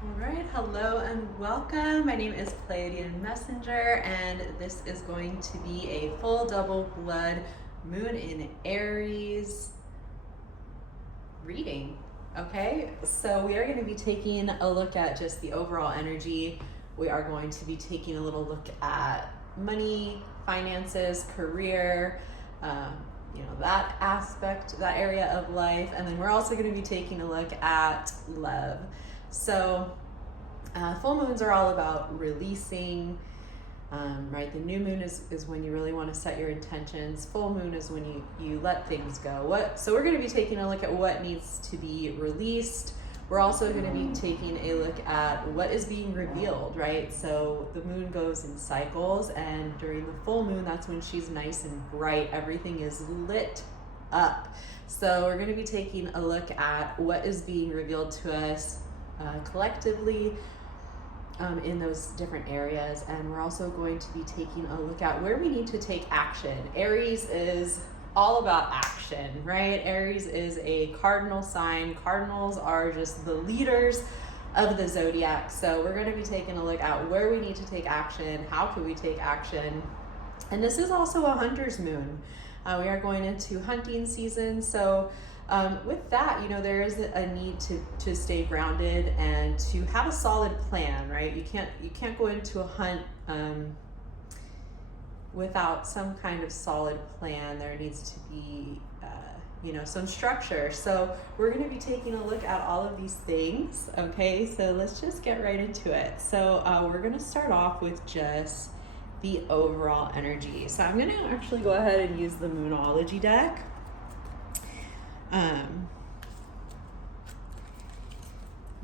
All right, hello and welcome. My name is Pleiadian Messenger, and this is going to be a full double blood moon in Aries reading. Okay, so we are going to be taking a look at just the overall energy. We are going to be taking a little look at money, finances, career, that aspect, that area of life. And then we're also going to be taking a look at love. So full moons are all about releasing, right? The new moon is when you really want to set your intentions. Full moon is when you let things go. So we're going to be taking a look at what needs to be released. We're also going to be taking a look at what is being revealed, right? So the moon goes in cycles, and during the full moon, that's when she's nice and bright. Everything is lit up. So we're going to be taking a look at what is being revealed to us collectively in those different areas. And we're also going to be taking a look at where we need to take action. Aries is all about action, right? Aries is a cardinal sign. Cardinals are just the leaders of the zodiac. So we're going to be taking a look at where we need to take action, how can we take action. And this is also a hunter's moon. We are going into hunting season. So with that, there is a need to stay grounded and to have a solid plan, right? You can't go into a hunt without some kind of solid plan. There needs to be some structure. So we're going to be taking a look at all of these things. Okay, so let's just get right into it. So we're going to start off with just the overall energy. So I'm going to actually go ahead and use the Moonology deck.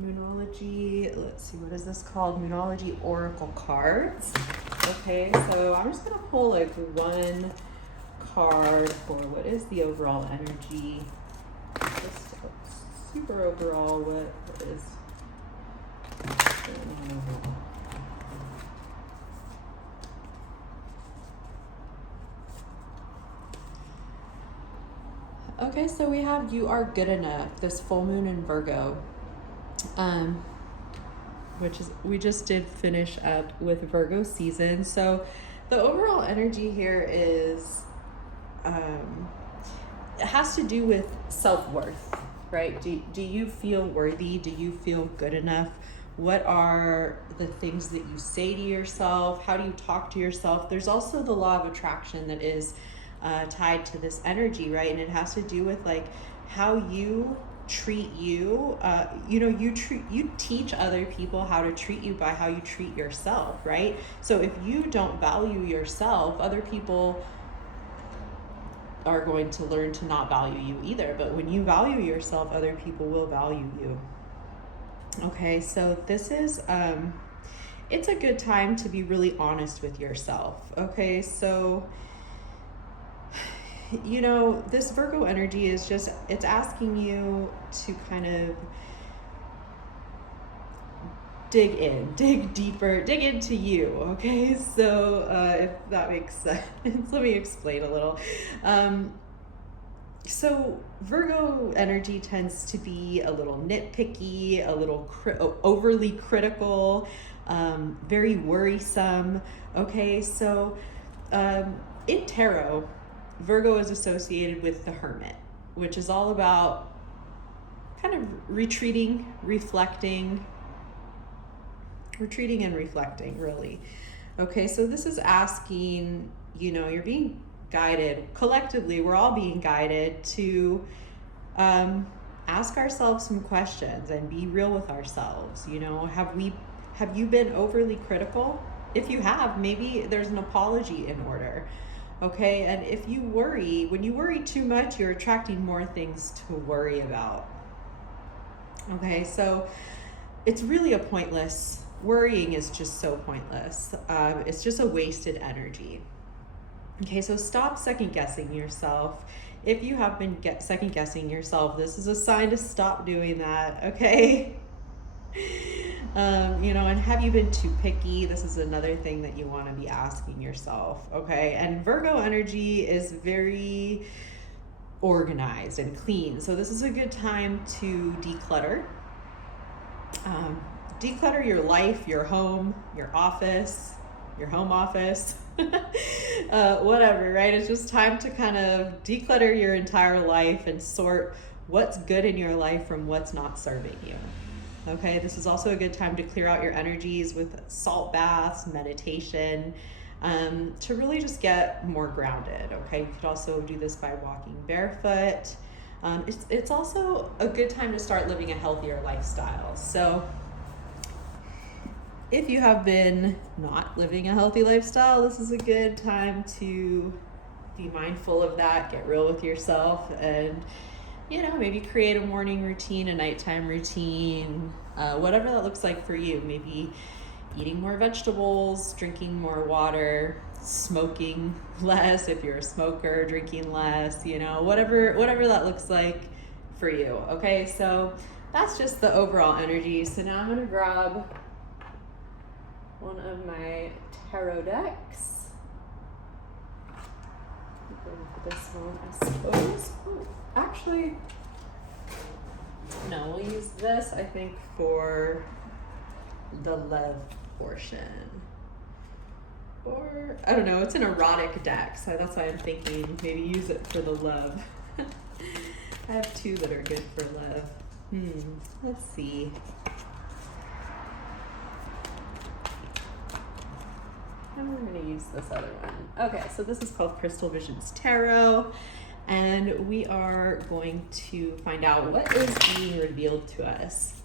Moonology, let's see, what is this called? Moonology Oracle cards. Okay, so I'm just going to pull like one card for what is the overall energy. Just super overall, what is going on overall. Okay, so we have You Are Good Enough, this full moon in Virgo, which is, we just did finish up with Virgo season. So the overall energy here is, it has to do with self-worth, right? Do you feel worthy? Do you feel good enough? What are the things that you say to yourself? How do you talk to yourself? There's also the law of attraction that is tied to this energy, right? And it has to do with like how you treat you. You teach other people how to treat you by how you treat yourself, right? So if you don't value yourself, other people are going to learn to not value you either. But when you value yourself, other people will value you. Okay, so this is it's a good time to be really honest with yourself. Okay, so this Virgo energy is just, it's asking you to kind of dig deeper, dig into you. Okay, so if that makes sense, let me explain a little. So Virgo energy tends to be a little nitpicky, a little overly critical, very worrisome. Okay, so in tarot, Virgo is associated with the Hermit, which is all about kind of retreating and reflecting, really. Okay, so this is asking, you're being guided collectively. We're all being guided to ask ourselves some questions and be real with ourselves. Have you been overly critical? If you have, maybe there's an apology in order. Okay, and if you worry, when you worry too much, you're attracting more things to worry about. Okay, so it's really a pointless, worrying is just so pointless. It's just a wasted energy. Okay, so stop second guessing yourself. If you have been second guessing yourself, this is a sign to stop doing that, okay? And have you been too picky? This is another thing that you want to be asking yourself, okay? And Virgo energy is very organized and clean. So this is a good time to declutter. declutter your life, your home, your office, your home office, whatever, right? It's just time to kind of declutter your entire life and sort what's good in your life from what's not serving you. Okay, this is also a good time to clear out your energies with salt baths, meditation, to really just get more grounded. Okay, you could also do this by walking barefoot. It's also a good time to start living a healthier lifestyle. So if you have been not living a healthy lifestyle, this is a good time to be mindful of that, get real with yourself, and maybe create a morning routine, a nighttime routine, whatever that looks like for you. Maybe eating more vegetables, drinking more water, smoking less if you're a smoker, drinking less, whatever that looks like for you. Okay, so that's just the overall energy. So now I'm going to grab one of my tarot decks. Go with this one, I suppose. Ooh, actually, no, we'll use this, I think, for the love portion. Or, I don't know, it's an erotic deck, so that's why I'm thinking maybe use it for the love. I have two that are good for love. Let's see. And we're going to use this other one. Okay, so this is called Crystal Visions Tarot, and we are going to find out what is being revealed to us.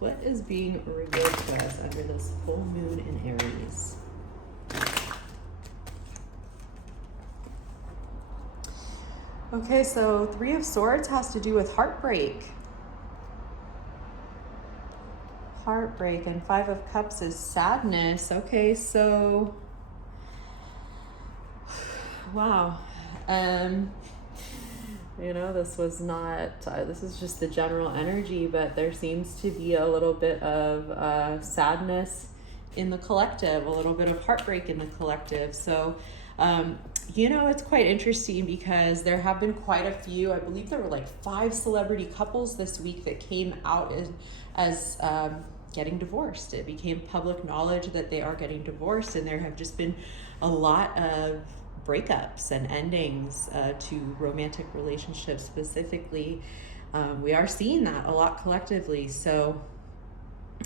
What is being revealed to us under this full moon in Aries? Okay, so Three of Swords has to do with heartbreak. Heartbreak, and Five of Cups is sadness. Okay, so wow. This was not, this is just the general energy, but there seems to be a little bit of sadness in the collective, a little bit of heartbreak in the collective. So, it's quite interesting because there have been quite a few, I believe there were like 5 celebrity couples this week that came out as getting divorced. It became public knowledge that they are getting divorced, and there have just been a lot of breakups and endings to romantic relationships specifically. We are seeing that a lot collectively. So,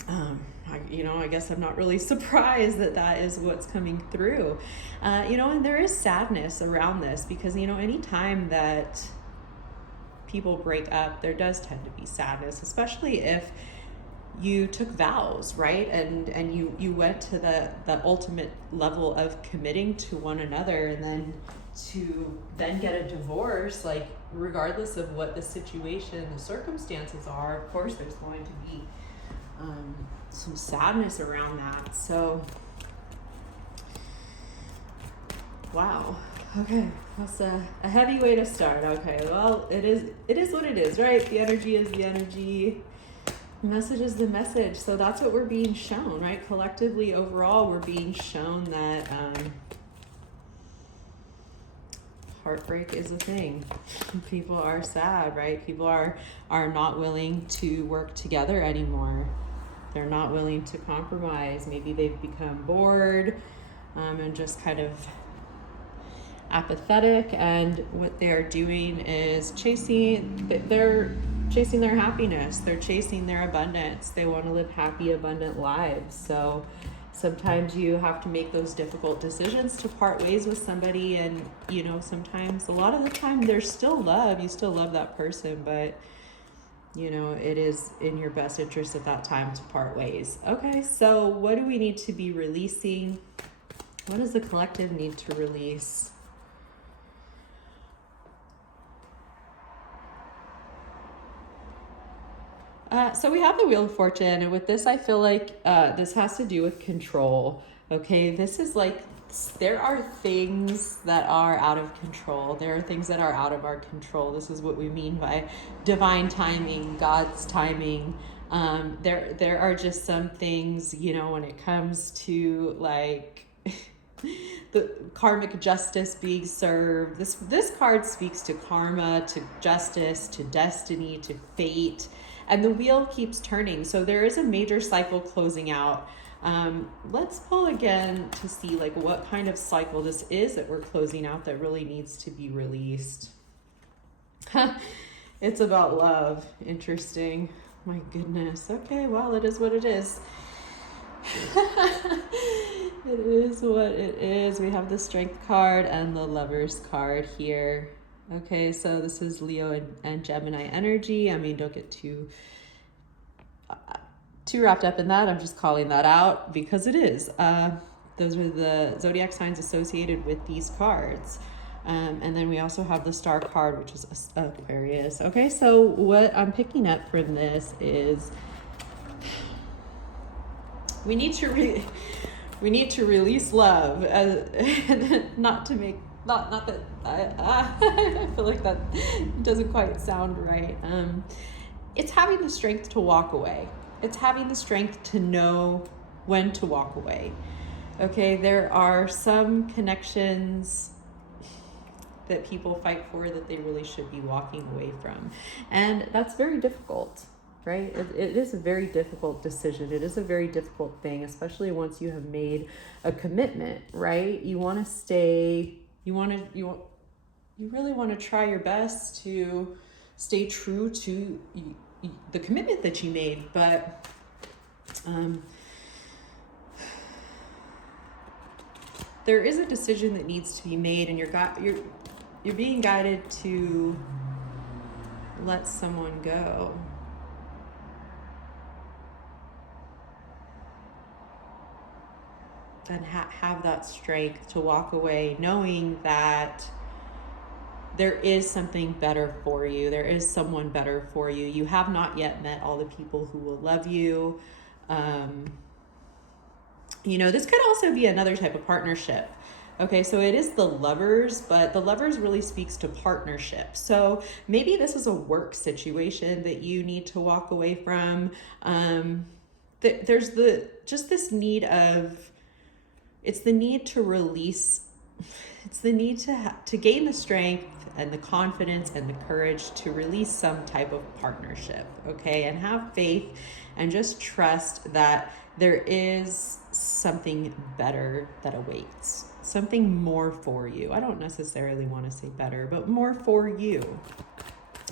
I guess I'm not really surprised that is what's coming through. And there is sadness around this because, anytime that people break up, there does tend to be sadness, especially if you took vows, right? And you went to the ultimate level of committing to one another, and then to then get a divorce, like regardless of what the situation, the circumstances are, of course there's going to be some sadness around that. So wow, okay, that's a heavy way to start. Okay, well, it is what it is, right? The energy is the energy. Message is the message. So that's what we're being shown, right? Collectively, overall, we're being shown that heartbreak is a thing. People are sad, right? People are not willing to work together anymore. They're not willing to compromise. Maybe they've become bored and just kind of apathetic, and what they are doing is chasing their happiness. They're chasing their abundance. They want to live happy, abundant lives. So sometimes you have to make those difficult decisions to part ways with somebody, and sometimes, a lot of the time, there's still love. You still love that person, but it is in your best interest at that time to part ways. Okay, so what do we need to be releasing? What does the collective need to release? So we have the Wheel of Fortune, and with this, I feel like this has to do with control. Okay, this is like, there are things that are out of control. There are things that are out of our control. This is what we mean by divine timing, God's timing. There are just some things, when it comes to like the karmic justice being served. This card speaks to karma, to justice, to destiny, to fate. and the wheel keeps turning. So there is a major cycle closing out. Let's pull again to see like what kind of cycle this is that we're closing out that really needs to be released. It's about love. Interesting. My goodness. Okay, well, it is what it is. It is what it is. We have the Strength card and the Lovers card here. Okay, so this is Leo and Gemini energy. I mean, don't get too wrapped up in that. I'm just calling that out because it is. Those are the zodiac signs associated with these cards. And then we also have the Star card, which is Aquarius. Okay, so what I'm picking up from this is we need to release love, not that I feel like that doesn't quite sound right. It's having the strength to walk away. It's having the strength to know when to walk away. Okay, there are some connections that people fight for that they really should be walking away from. And that's very difficult, right? It is a very difficult decision. It is a very difficult thing, especially once you have made a commitment, right? You want to stay, you really want to try your best to stay true to the commitment that you made, but there is a decision that needs to be made, and you're being guided to let someone go. And have that strength to walk away, knowing that there is something better for you. There is someone better for you. You have not yet met all the people who will love you. This could also be another type of partnership. Okay, so it is the Lovers, but the Lovers really speaks to partnership. So maybe this is a work situation that you need to walk away from. There's this need of, it's the need to release, it's the need to gain the strength and the confidence and the courage to release some type of partnership, okay? And have faith and just trust that there is something better that awaits, something more for you. I don't necessarily want to say better, but more for you.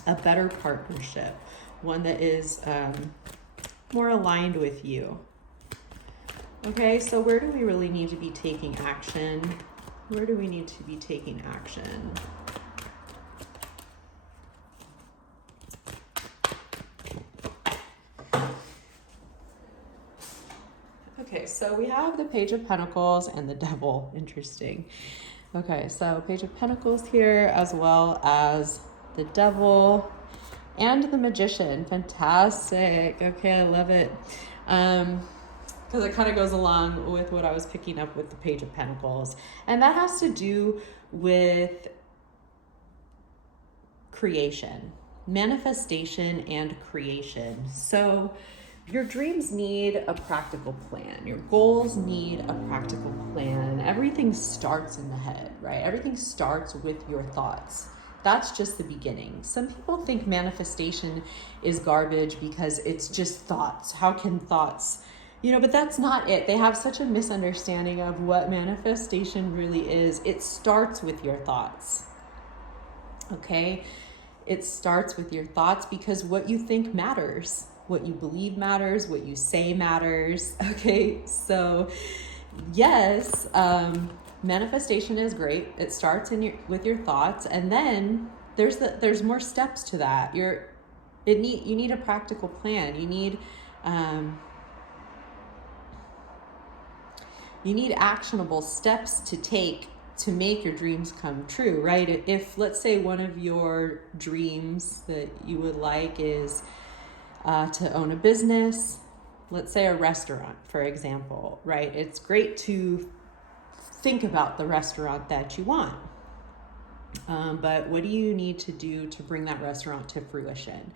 A better partnership, one that is more aligned with you. Okay, so where do we really need to be taking action? Where do we need to be taking action? Okay, so we have the Page of Pentacles and the Devil. Interesting. Okay, so Page of Pentacles here, as well as the Devil and the Magician. Fantastic. Okay, I love it. Because it kind of goes along with what I was picking up with the Page of Pentacles. And that has to do with creation, manifestation and creation. So your dreams need a practical plan. Your goals need a practical plan. Everything starts in the head, right? Everything starts with your thoughts. That's just the beginning. Some people think manifestation is garbage because it's just thoughts. How can thoughts, but that's not it. They have such a misunderstanding of what manifestation really is. It starts with your thoughts, okay? It starts with your thoughts because what you think matters. What you believe matters, what you say matters, okay? So yes, manifestation is great. It starts with your thoughts, and then there's more steps to that. You need a practical plan. You need actionable steps to take to make your dreams come true, right? If let's say one of your dreams that you would like is to own a business, let's say a restaurant, for example, right? It's great to think about the restaurant that you want. But what do you need to do to bring that restaurant to fruition,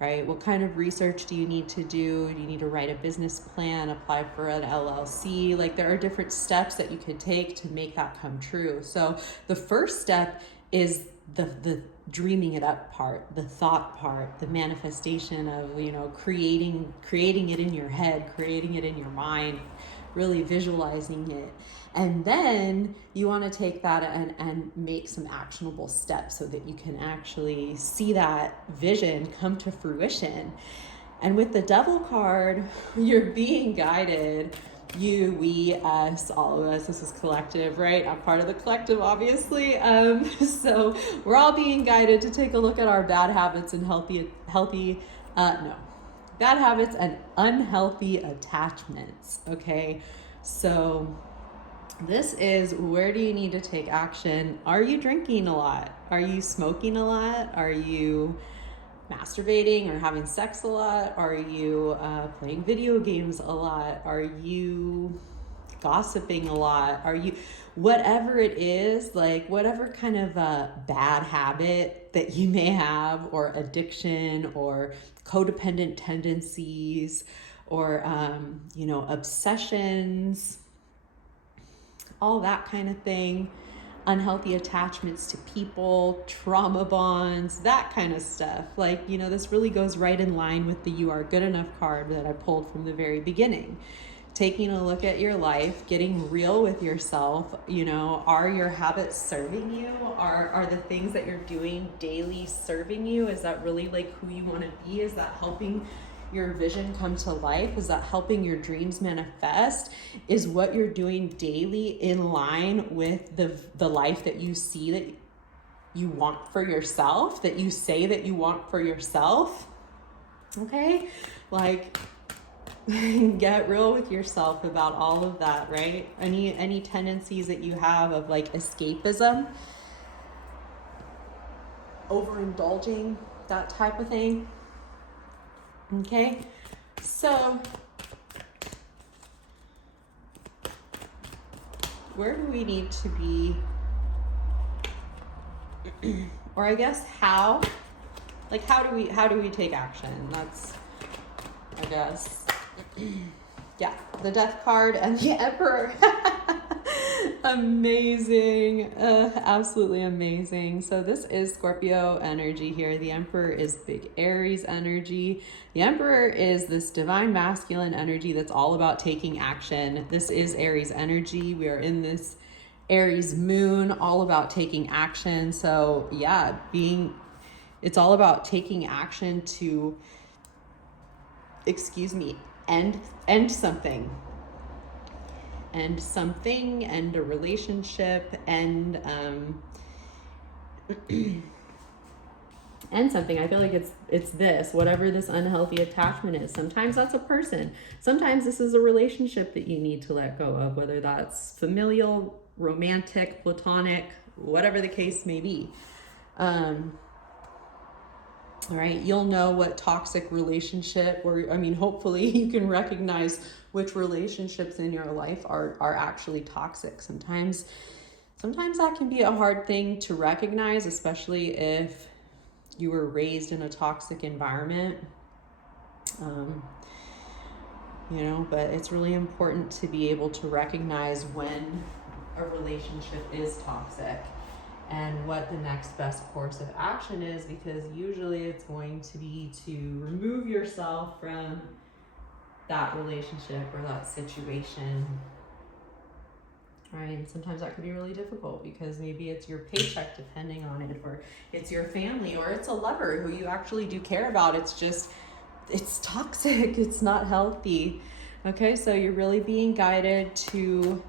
right? What kind of research do you need to do? Do you need to write a business plan, apply for an LLC? Like there are different steps that you could take to make that come true. So the first step is the dreaming it up part, the thought part, the manifestation of, you know, creating it in your head, creating it in your mind, really visualizing it. And then you want to take that and make some actionable steps so that you can actually see that vision come to fruition. And with the Devil card, you're being guided. You, we, us, all of us. This is collective, right? I'm part of the collective, obviously. So we're all being guided to take a look at our bad habits and bad habits and unhealthy attachments. Okay, so this is, where do you need to take action? Are you drinking a lot? Are you smoking a lot? Are you masturbating or having sex a lot? Are you playing video games a lot? Are you gossiping a lot? Are you, whatever it is, like whatever kind of bad habit that you may have, or addiction, or codependent tendencies, or you know, obsessions, all that kind of thing, unhealthy attachments to people, trauma bonds, that kind of stuff. Like, you know, this really goes right in line with the You Are Good Enough card that I pulled from the very beginning. Taking a look at your life, getting real with yourself. You know, are your habits serving you? Are the things that you're doing daily serving you? Is that really like who you want to be? Is that helping your vision come to life? Is that helping your dreams manifest? Is what you're doing daily in line with the life that you see that you want for yourself, that you say that you want for yourself? Okay, like, get real with yourself about all of that, right? Any tendencies that you have of like escapism, overindulging, that type of thing. Okay, so where do we need to be, or I guess how do we take action? That's, I guess, yeah, the Death card and the Emperor. Amazing, absolutely amazing. So this is Scorpio energy here. The Emperor is big Aries energy. The Emperor is this divine masculine energy that's all about taking action. This is Aries energy. We are in this Aries moon, all about taking action. So yeah, it's all about taking action to, end something. End a relationship, end something. I feel like it's this, whatever this unhealthy attachment is. Sometimes that's a person. Sometimes this is a relationship that you need to let go of, whether that's familial, romantic, platonic, whatever the case may be. All right, you'll know what toxic relationship, or I mean, hopefully you can recognize which relationships in your life are actually toxic. Sometimes that can be a hard thing to recognize, especially if you were raised in a toxic environment. You know, but it's really important to be able to recognize when a relationship is toxic and what the next best course of action is, because usually it's going to be to remove yourself from that relationship or that situation. Right? And sometimes that can be really difficult because maybe it's your paycheck depending on it, or it's your family, or it's a lover who you actually do care about. It's toxic. It's not healthy. Okay, so you're really being guided to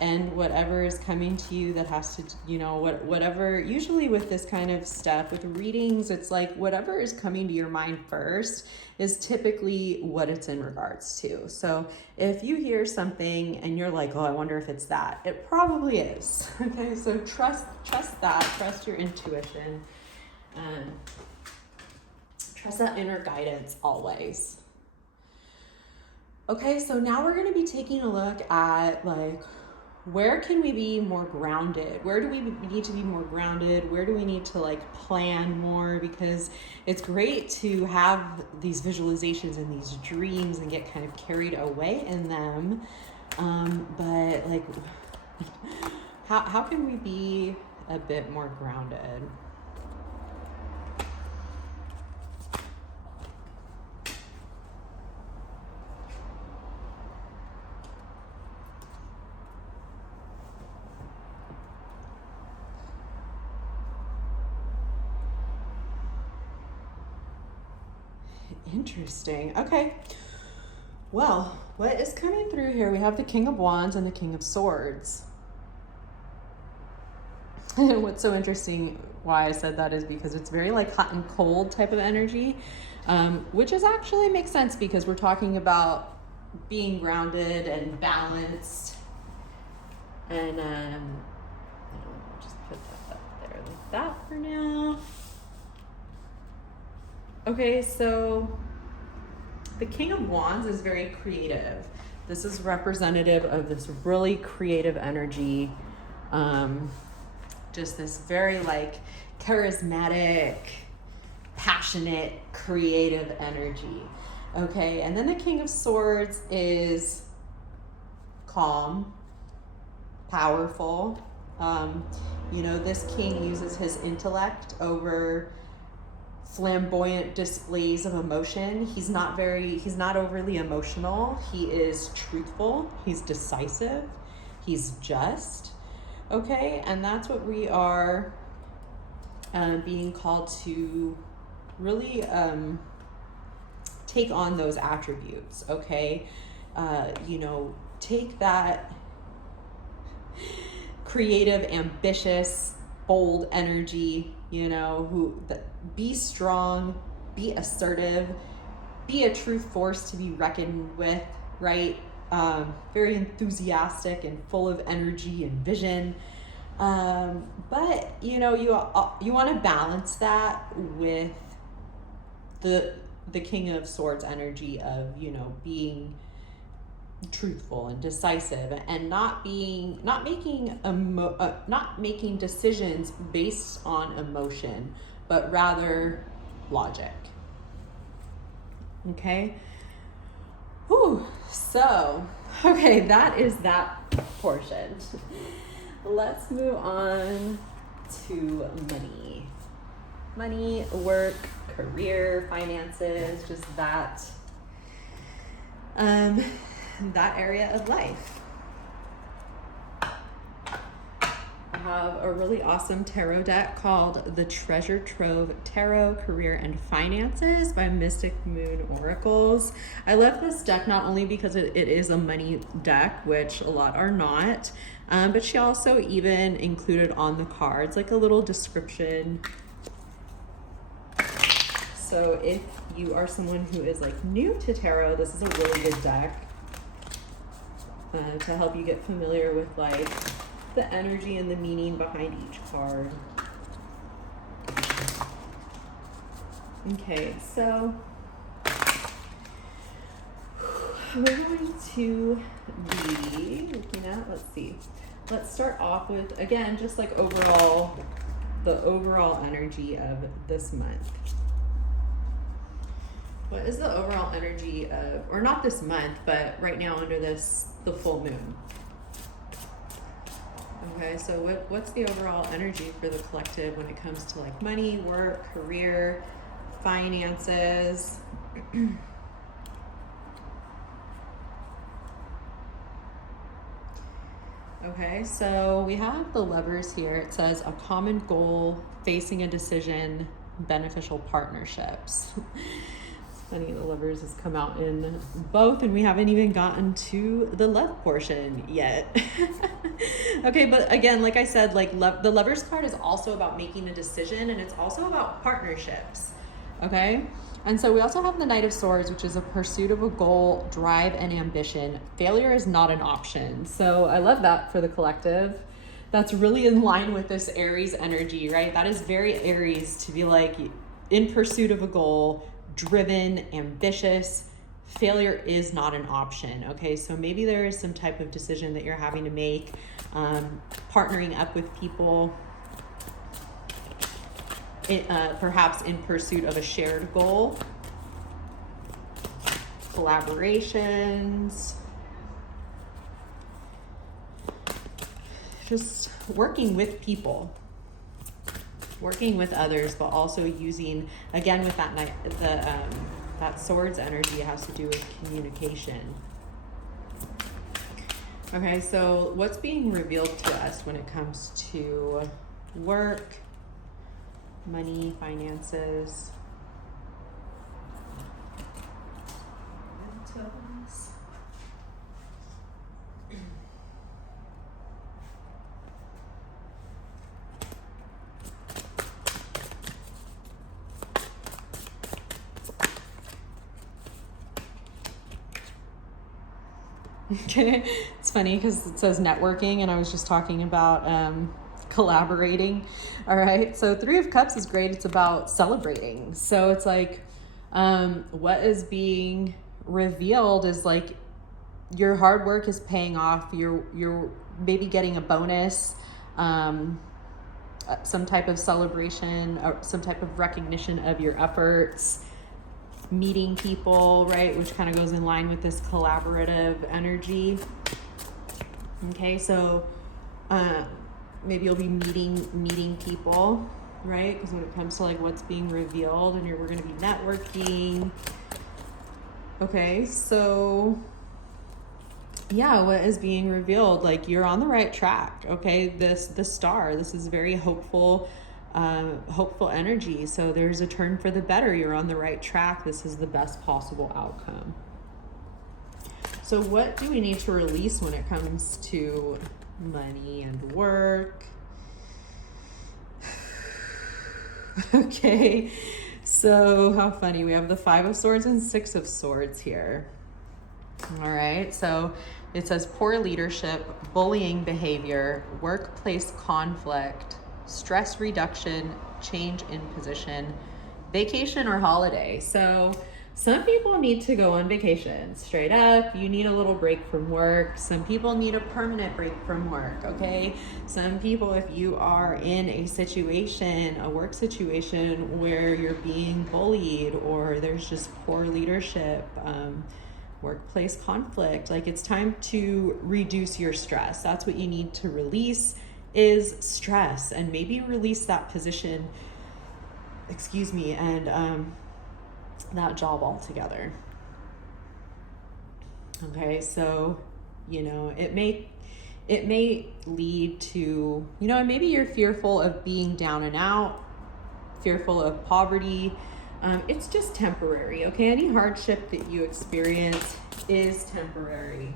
end whatever is coming to you that has to, you know, whatever, usually with this kind of stuff, with readings, it's like whatever is coming to your mind first is typically what it's in regards to. So if you hear something and you're like, oh, I wonder if it's that, it probably is. Okay, so trust that, trust your intuition, trust that inner guidance always. Okay, so now we're going to be taking a look at like, where can we be more grounded? Where do we need to be more grounded? Where do we need to like plan more? Because it's great to have these visualizations and these dreams and get kind of carried away in them. But like, how can we be a bit more grounded? Interesting. Okay. Well, what is coming through here? We have the King of Wands and the King of Swords. What's so interesting why I said that is because it's very like hot and cold type of energy, which is actually makes sense because we're talking about being grounded and balanced. And I'll just put that up there like that for now. Okay, so the King of Wands is very creative. This is representative of this really creative energy. Just this very like charismatic, passionate, creative energy. Okay, and then the King of Swords is calm, powerful. This king uses his intellect over flamboyant displays of emotion. He's not overly emotional. He is truthful. He's decisive. He's just. Okay, and that's what we are being called to really take on those attributes. Okay, take that creative, ambitious, bold energy. Be strong, be assertive, be a true force to be reckoned with, right? Very enthusiastic and full of energy and vision. But you want to balance that with the King of Swords energy of, being truthful and decisive and not making decisions based on emotion, but rather logic. Okay. Whew. So, okay, that is that portion. Let's move on to money, work, career, finances, just that area of life. I have a really awesome tarot deck called the Treasure Trove Tarot, Career and Finances by Mystic Moon Oracles. I love this deck not only because it is a money deck, which a lot are not, but she also even included on the cards like a little description. So if you are someone who is like new to tarot, this is a really good deck to help you get familiar with like the energy and the meaning behind each card. Okay, so we're going to be looking at, let's start off with, again, just like the overall energy of this month. What is the overall energy of, or not this month, but right now under the full moon? Okay, so what's the overall energy for the collective when it comes to like money, work, career, finances? Okay, so we have the Lovers here. It says a common goal, facing a decision, beneficial partnerships. Funny, the Lovers has come out in both and we haven't even gotten to the love portion yet. Okay, but again, like I said, like the Lovers card is also about making a decision and it's also about partnerships. Okay, and so we also have the Knight of Swords, which is a pursuit of a goal, drive and ambition. Failure is not an option. So I love that for the collective. That's really in line with this Aries energy, right? That is very Aries to be like in pursuit of a goal, driven, ambitious. Failure is not an option. Okay, so maybe there is some type of decision that you're having to make, partnering up with people, perhaps in pursuit of a shared goal, collaborations, just working with people, working with others, but also using, again, with that that swords energy, it has to do with communication. Okay, so what's being revealed to us when it comes to work, money, finances? Okay, it's funny because it says networking, and I was just talking about collaborating. All right, so Three of Cups is great. It's about celebrating. So it's like what is being revealed is like your hard work is paying off. You're maybe getting a bonus, some type of celebration, or some type of recognition of your efforts. Meeting people, right, which kind of goes in line with this collaborative energy. Okay, so maybe you'll be meeting people, right? Because when it comes to like what's being revealed, and we're going to be networking. Okay, so yeah, what is being revealed? Like you're on the right track. Okay, the star. This is very hopeful energy. So there's a turn for the better. You're on the right track. This is the best possible outcome. So what do we need to release when it comes to money and work? Okay, so how funny. We have the Five of Swords and Six of Swords here. All right, so it says poor leadership, bullying behavior, workplace conflict, stress reduction, change in position, vacation or holiday. So some people need to go on vacation, straight up. You need a little break from work. Some people need a permanent break from work, okay? Some people, if you are in a situation, a work situation where you're being bullied or there's just poor leadership, workplace conflict, like it's time to reduce your stress. That's what you need to release, is stress, and maybe release that position, and that job altogether. Okay, so it may lead to, maybe you're fearful of being down and out, fearful of poverty. It's just temporary. Okay, any hardship that you experience is temporary.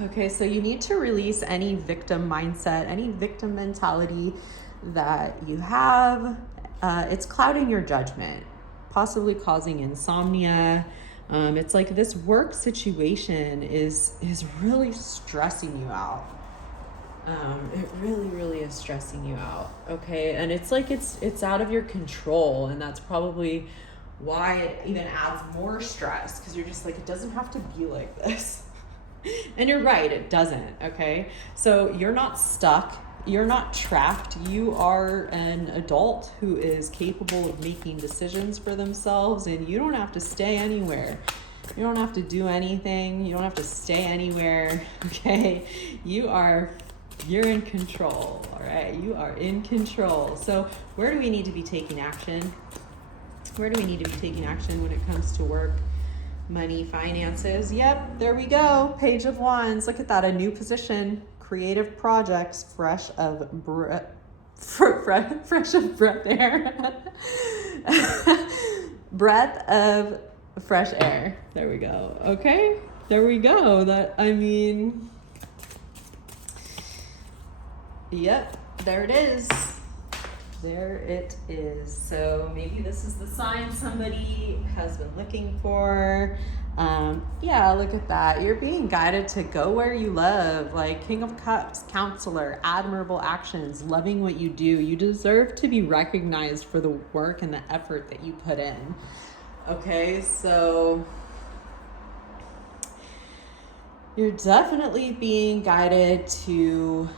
Okay, so you need to release any victim mindset, any victim mentality that you have. It's clouding your judgment, possibly causing insomnia. It's like this work situation is really stressing you out. It really is stressing you out. Okay, and it's like it's out of your control, and that's probably why it even adds more stress, because you're just like, it doesn't have to be like this. And you're right, it doesn't. Okay, so you're not stuck, you're not trapped. You are an adult who is capable of making decisions for themselves, and you don't have to stay anywhere. You don't have to do anything. You don't have to stay anywhere. Okay, you're in control. All right, you are in control. So where do we need to be taking action? Where do we need to be taking action when it comes to work, money, finances? Yep, there we go. Page of Wands. Look at that. A new position, creative projects, fresh of breath air. Breath of fresh air. There we go. Okay, there we go. Yep, there it is. There it is. So maybe this is the sign somebody has been looking for. Yeah, look at that. You're being guided to go where you love, like King of Cups, counselor, admirable actions, loving what you do. You deserve to be recognized for the work and the effort that you put in. Okay, so you're definitely being guided to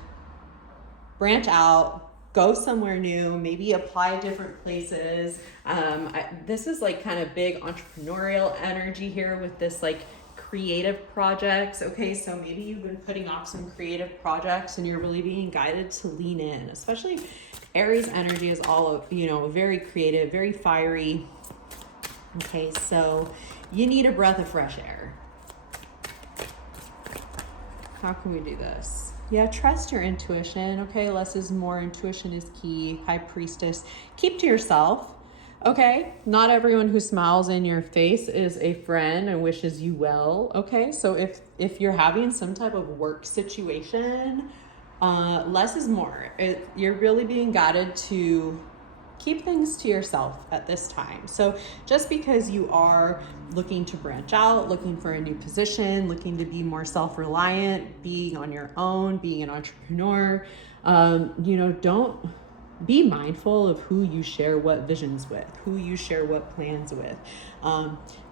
branch out, go somewhere new, maybe apply different places. This is like kind of big entrepreneurial energy here with this like creative projects. Okay, so maybe you've been putting off some creative projects and you're really being guided to lean in, especially Aries energy is all, very creative, very fiery. Okay, so you need a breath of fresh air. How can we do this? Yeah, trust your intuition. Okay, less is more. Intuition is key. High Priestess. Keep to yourself. Okay, not everyone who smiles in your face is a friend and wishes you well. Okay, so if you're having some type of work situation, less is more. You're really being guided to keep things to yourself at this time. So just because you are looking to branch out, looking for a new position, looking to be more self-reliant, being on your own, being an entrepreneur, don't be mindful of who you share what visions with, who you share what plans with.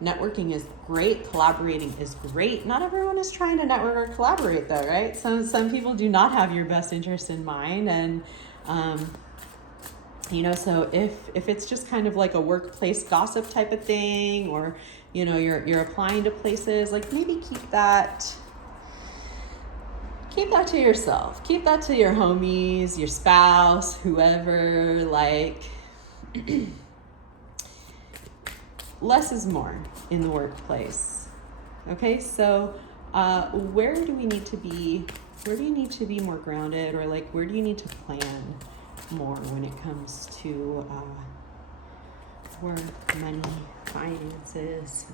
Networking is great. Collaborating is great. Not everyone is trying to network or collaborate though, right? Some people do not have your best interest in mind. And, so if it's just kind of like a workplace gossip type of thing, or, you're applying to places, like maybe keep that to yourself. Keep that to your homies, your spouse, whoever, like less is more in the workplace. Okay, so where do you need to be more grounded, or like where do you need to plan more when it comes to work, money, finances?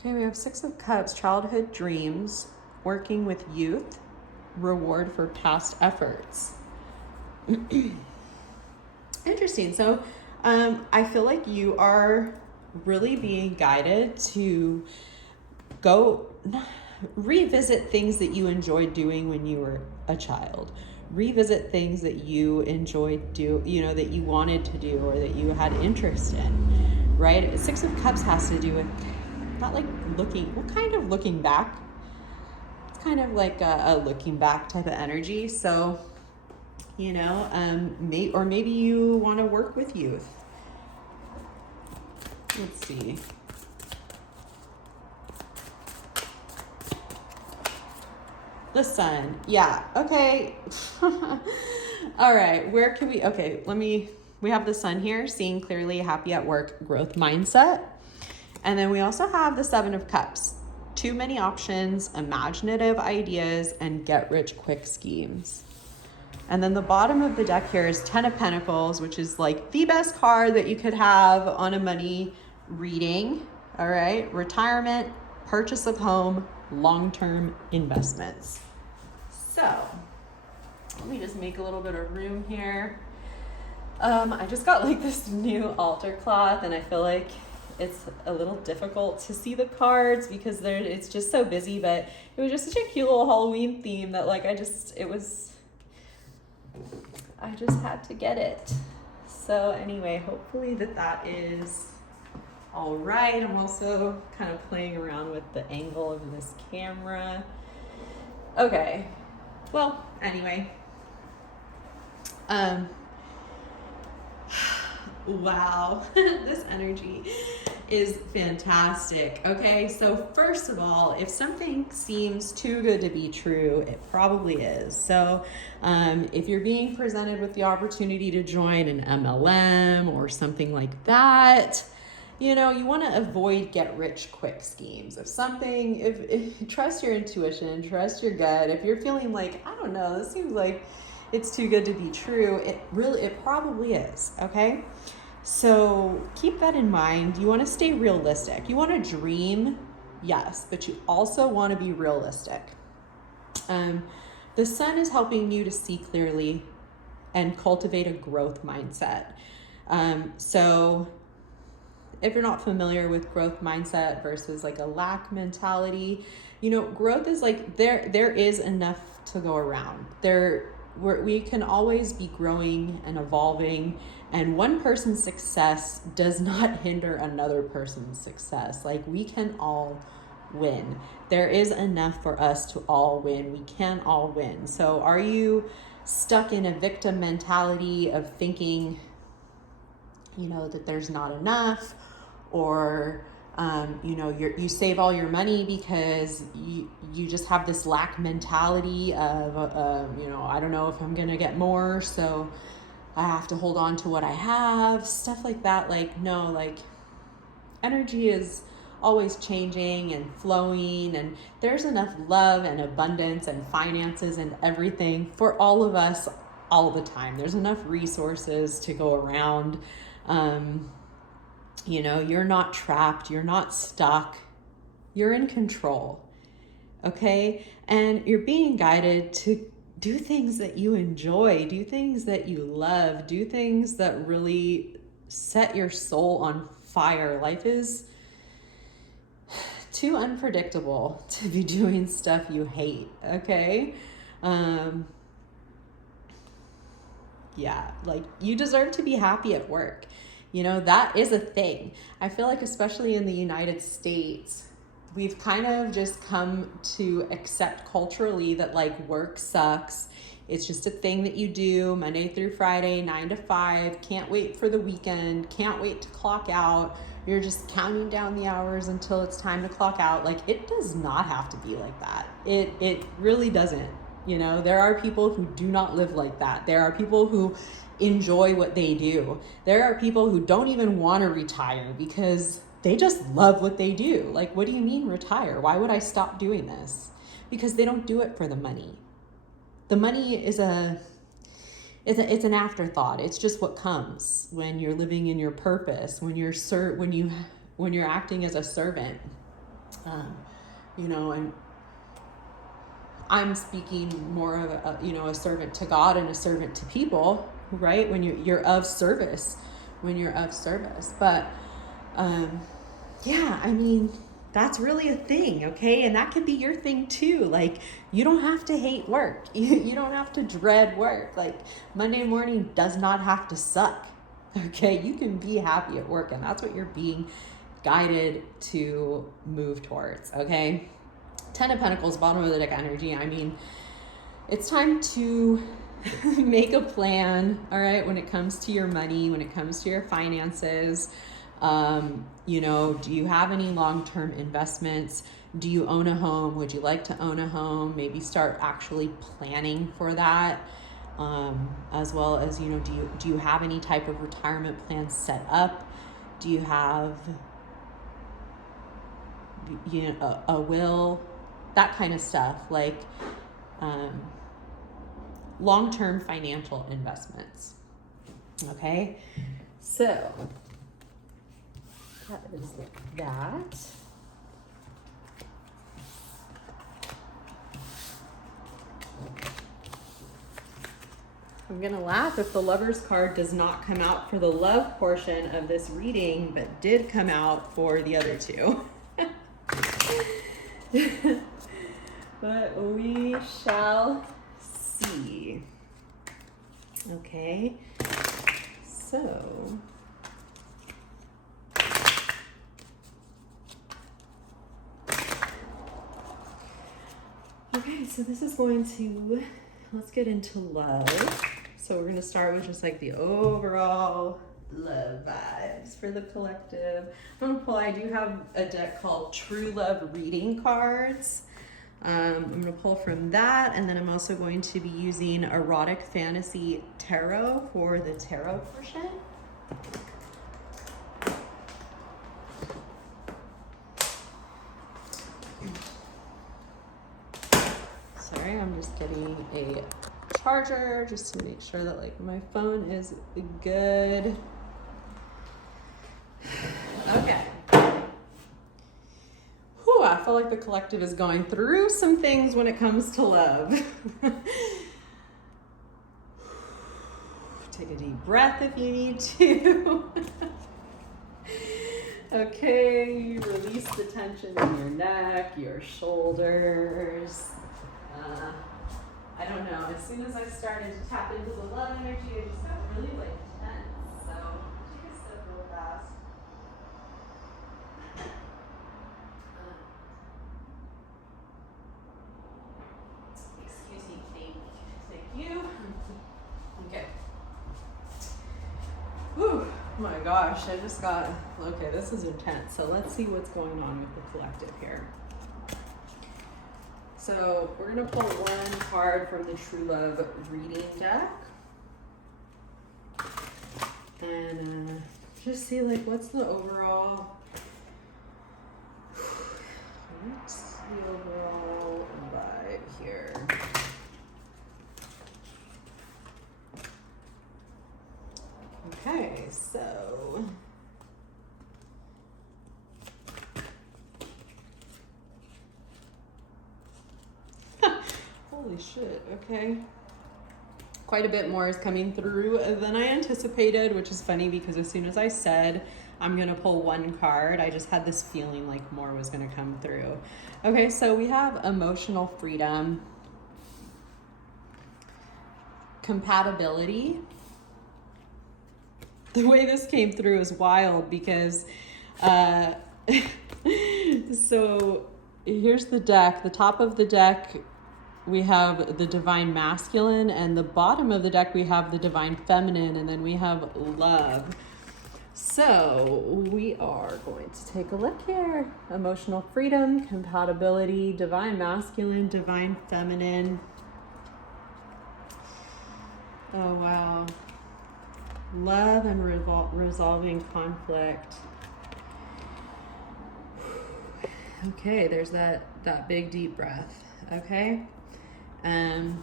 Okay, we have Six of Cups, childhood dreams, working with youth, reward for past efforts. Interesting. So I feel like you are really being guided to go revisit things that you enjoyed doing when you were a child. Revisit things that you enjoyed that you wanted to do or that you had interest in, right? Six of Cups has to do with not like looking back. It's kind of like a looking back type of energy. So, maybe you want to work with youth. Let's see. The Sun. Yeah. Okay. All right. Where can we, we have the Sun here, seeing clearly, happy at work, growth mindset. And then we also have the Seven of Cups, too many options, imaginative ideas, and get rich quick schemes. And then the bottom of the deck here is Ten of Pentacles, which is like the best card that you could have on a money reading. All right. Retirement, purchase of home, long-term investments. So let me just make a little bit of room here. I just got like this new altar cloth, and I feel like it's a little difficult to see the cards because it's just so busy, but it was just such a cute little Halloween theme that I just had to get it. So anyway, hopefully that is all right. I'm also kind of playing around with the angle of this camera. Okay. Well, anyway. Wow. This energy is fantastic. Okay, so first of all, if something seems too good to be true, it probably is. So if you're being presented with the opportunity to join an MLM or something like that, you want to avoid get rich quick schemes. If trust your intuition, trust your gut. If you're feeling like, I don't know, this seems like it's too good to be true, it probably is, okay? So keep that in mind. You want to stay realistic. You want to dream, yes, but you also want to be realistic. The Sun is helping you to see clearly and cultivate a growth mindset. So if you're not familiar with growth mindset versus like a lack mentality, growth is like there is enough to go around. We can always be growing and evolving, and one person's success does not hinder another person's success. Like, we can all win. There is enough for us to all win. We can all win. So are you stuck in a victim mentality of thinking that there's not enough, or you save all your money because you just have this lack mentality of I don't know if I'm gonna get more, so I have to hold on to what I have, stuff like that. Like, no, like, energy is always changing and flowing, and there's enough love and abundance and finances and everything for all of us all the time. There's enough resources to go around. You're not trapped, you're not stuck, you're in control. Okay? And you're being guided to do things that you enjoy, do things that you love, do things that really set your soul on fire. Life is too unpredictable to be doing stuff you hate, okay? Like, you deserve to be happy at work. That is a thing. I feel like, especially in the United States, we've kind of just come to accept culturally that, like, work sucks. It's just a thing that you do Monday through Friday, 9 to 5. Can't wait for the weekend. Can't wait to clock out. You're just counting down the hours until it's time to clock out. Like, it does not have to be like that. It really doesn't. There are people who do not live like that. There are people who enjoy what they do. There are people who don't even want to retire because they just love what they do. Like, what do you mean retire? Why would I stop doing this? Because they don't do it for the money. The money is it's an afterthought. It's just what comes when you're living in your purpose, when you're acting as a servant. And I'm speaking more of a servant to God and a servant to people, right? When you're of service, but that's really a thing, okay? And that could be your thing too. Like, you don't have to hate work. You don't have to dread work. Like, Monday morning does not have to suck, okay? You can be happy at work, and that's what you're being guided to move towards, okay? 10 of Pentacles, bottom of the deck energy. It's time to make a plan, all right, when it comes to your money, when it comes to your finances. Do you have any long-term investments? Do you own a home? Would you like to own a home? Maybe start actually planning for that. As well as, do you have any type of retirement plan set up? Do you have, a will? That kind of stuff, like long-term financial investments. Okay, so that is that. I'm gonna laugh if the Lover's card does not come out for the love portion of this reading, but did come out for the other two. But we shall see. Okay, so this is going to, let's get into love. So we're going to start with just like the overall love vibes for the collective. I do have a deck called True Love Reading Cards. I'm going to pull from that, and then I'm also going to be using Erotic Fantasy Tarot for the tarot portion. Sorry, I'm just getting a charger just to make sure that, like, my phone is good. Okay. I feel like the collective is going through some things when it comes to love. Take a deep breath if you need to. Okay, release the tension in your neck, your shoulders. I don't know, as soon as I started to tap into the love energy, I just got really, like, tense. So take a step real fast. You. Okay. Whew, my gosh, I just got, okay, this is intense. So let's see what's going on with the collective here. So we're going to pull one card from the True Love reading deck. And just see like what's the overall, what's the overall vibe here? Okay, so holy shit, okay. Quite a bit more is coming through than I anticipated, which is funny because as soon as I said I'm gonna pull one card, I just had this feeling like more was gonna come through. Okay, so we have emotional freedom, compatibility. The way this came through is wild because so here's the deck. The top of the deck we have the divine masculine, and the bottom of the deck we have the divine feminine, and then we have love. So we are going to take a look here. Emotional freedom, compatibility, divine masculine, divine feminine. Oh wow. Love and resolving conflict. Okay, there's that big deep breath. Okay. Let's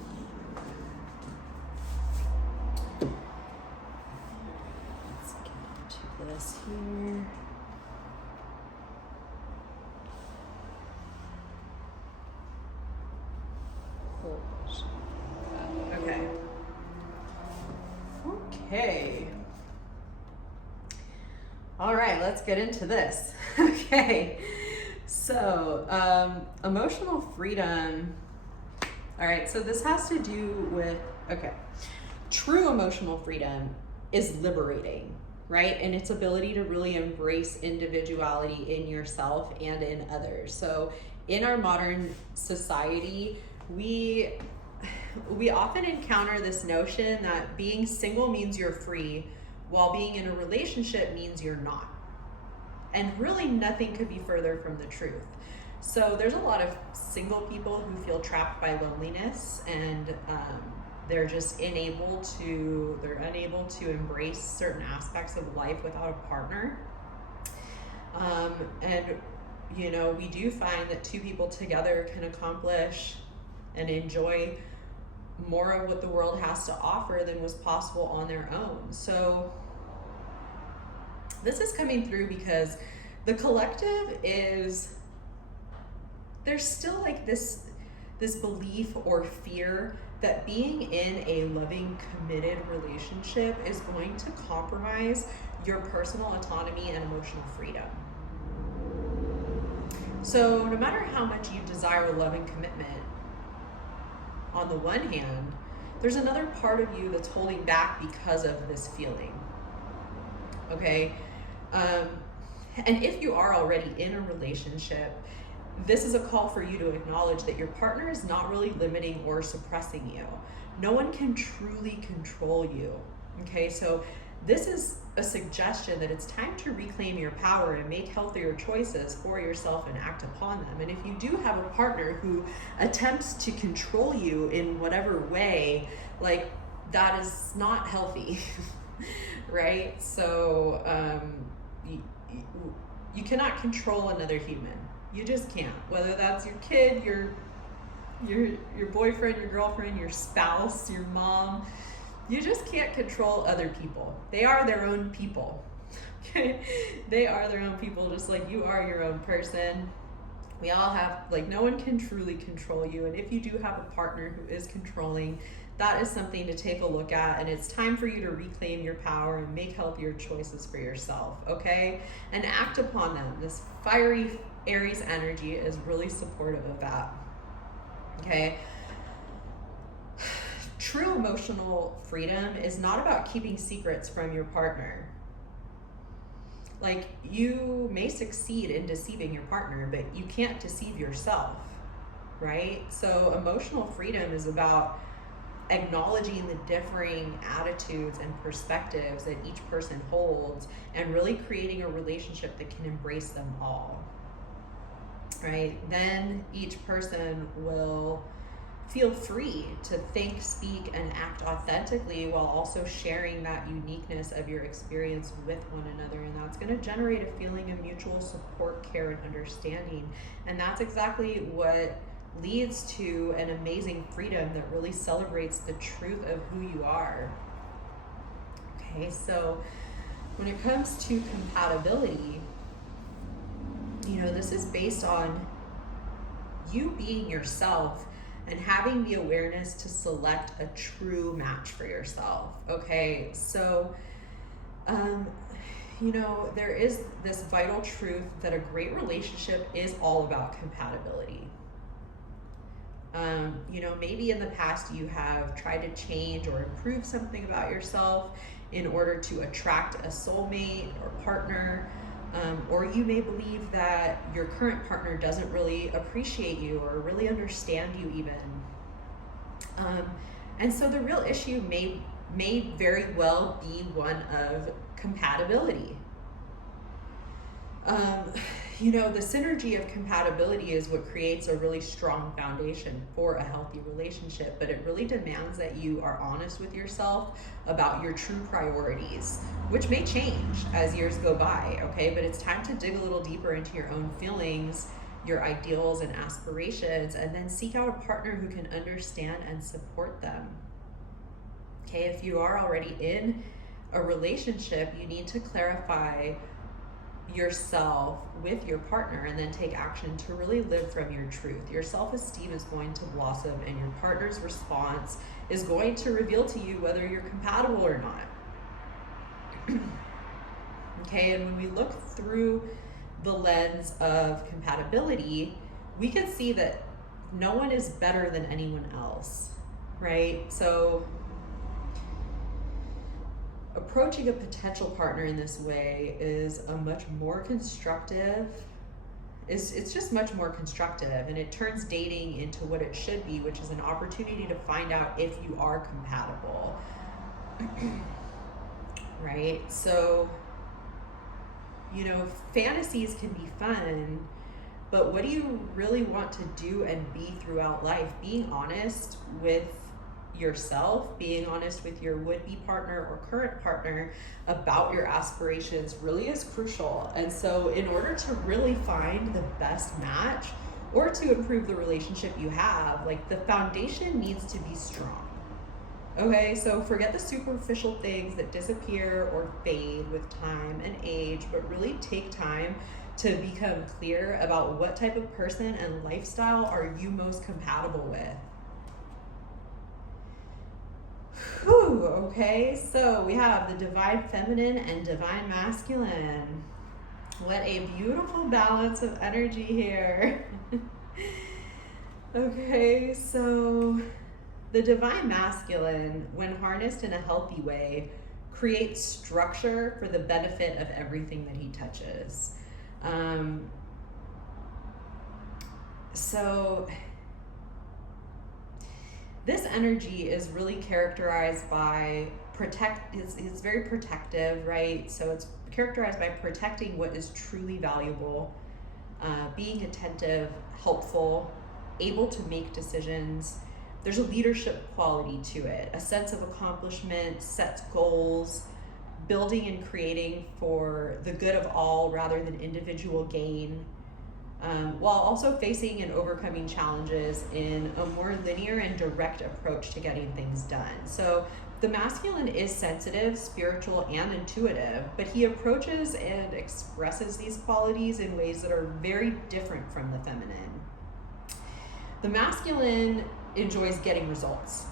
get into this here. Okay. Okay. All right, let's get into this. Okay. So, emotional freedom. All right, so this has to do with, okay, true emotional freedom is liberating, right? And its ability to really embrace individuality in yourself and in others. So in our modern society, we often encounter this notion that being single means you're free, while being in a relationship means you're not. And really nothing could be further from the truth. So there's a lot of single people who feel trapped by loneliness, and they're just unable to embrace certain aspects of life without a partner. And you know, we do find that two people together can accomplish and enjoy more of what the world has to offer than was possible on their own. So this is coming through because the collective is, there's still like this belief or fear that being in a loving, committed relationship is going to compromise your personal autonomy and emotional freedom. So no matter how much you desire love and commitment, on the one hand, there's another part of you that's holding back because of this feeling. Okay? And if you are already in a relationship, this is a call for you to acknowledge that your partner is not really limiting or suppressing you. No one can truly control you. Okay, so this is a suggestion that it's time to reclaim your power and make healthier choices for yourself and act upon them. And if you do have a partner who attempts to control you in whatever way, like, that is not healthy, right? So you cannot control another human. You just can't. Whether that's your kid, your boyfriend, your girlfriend, your spouse, your mom, you just can't control other people. They are their own people. Okay? They are their own people, just like you are your own person. We all have, like, no one can truly control you. And if you do have a partner who is controlling, that is something to take a look at. And it's time for you to reclaim your power and make healthier choices for yourself, okay? And act upon them. This fiery Aries energy is really supportive of that, okay? True emotional freedom is not about keeping secrets from your partner. Like, you may succeed in deceiving your partner, but you can't deceive yourself, right? So emotional freedom is about acknowledging the differing attitudes and perspectives that each person holds, and really creating a relationship that can embrace them all, right? Then each person will feel free to think, speak, and act authentically while also sharing that uniqueness of your experience with one another. And that's going to generate a feeling of mutual support, care, and understanding. And that's exactly what leads to an amazing freedom that really celebrates the truth of who you are. Okay, so when it comes to compatibility, this is based on you being yourself and having the awareness to select a true match for yourself. Okay, so there is this vital truth that a great relationship is all about compatibility. Maybe in the past you have tried to change or improve something about yourself in order to attract a soulmate or partner. Or you may believe that your current partner doesn't really appreciate you or really understand you even. And so the real issue may very well be one of compatibility. The synergy of compatibility is what creates a really strong foundation for a healthy relationship, but it really demands that you are honest with yourself about your true priorities, which may change as years go by, okay? But it's time to dig a little deeper into your own feelings, your ideals and aspirations, and then seek out a partner who can understand and support them. Okay, if you are already in a relationship, you need to clarify yourself with your partner and then take action to really live from your truth. Your self-esteem is going to blossom, and your partner's response is going to reveal to you whether you're compatible or not. Okay, and when we look through the lens of compatibility, we can see that no one is better than anyone else, right? So approaching a potential partner in this way is a much more constructive, it's just much more constructive, and it turns dating into what it should be, which is an opportunity to find out if you are compatible. Right? So, fantasies can be fun, but what do you really want to do and be throughout life? Being honest with yourself, being honest with your would-be partner or current partner about your aspirations really is crucial. And so in order to really find the best match or to improve the relationship you have, the foundation needs to be strong. Okay, so forget the superficial things that disappear or fade with time and age, but really take time to become clear about what type of person and lifestyle are you most compatible with. Whew, okay, so we have the divine feminine and divine masculine. What a beautiful balance of energy here. Okay, so the divine masculine, when harnessed in a healthy way, creates structure for the benefit of everything that he touches. So this energy is really characterized by it's very protective, right? So it's characterized by protecting what is truly valuable, being attentive, helpful, able to make decisions. There's a leadership quality to it, a sense of accomplishment, sets goals, building and creating for the good of all rather than individual gain, while also facing and overcoming challenges in a more linear and direct approach to getting things done. So the masculine is sensitive, spiritual, and intuitive, but he approaches and expresses these qualities in ways that are very different from the feminine. The masculine enjoys getting results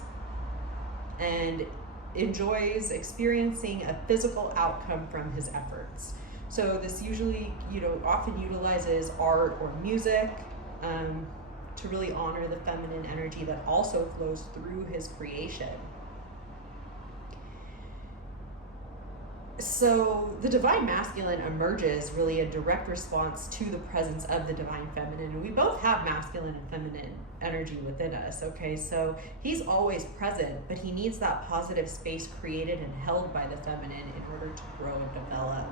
and enjoys experiencing a physical outcome from his efforts. So this usually, often utilizes art or music to really honor the feminine energy that also flows through his creation. So the divine masculine emerges really a direct response to the presence of the divine feminine. And we both have masculine and feminine energy within us, okay? So he's always present, but he needs that positive space created and held by the feminine in order to grow and develop.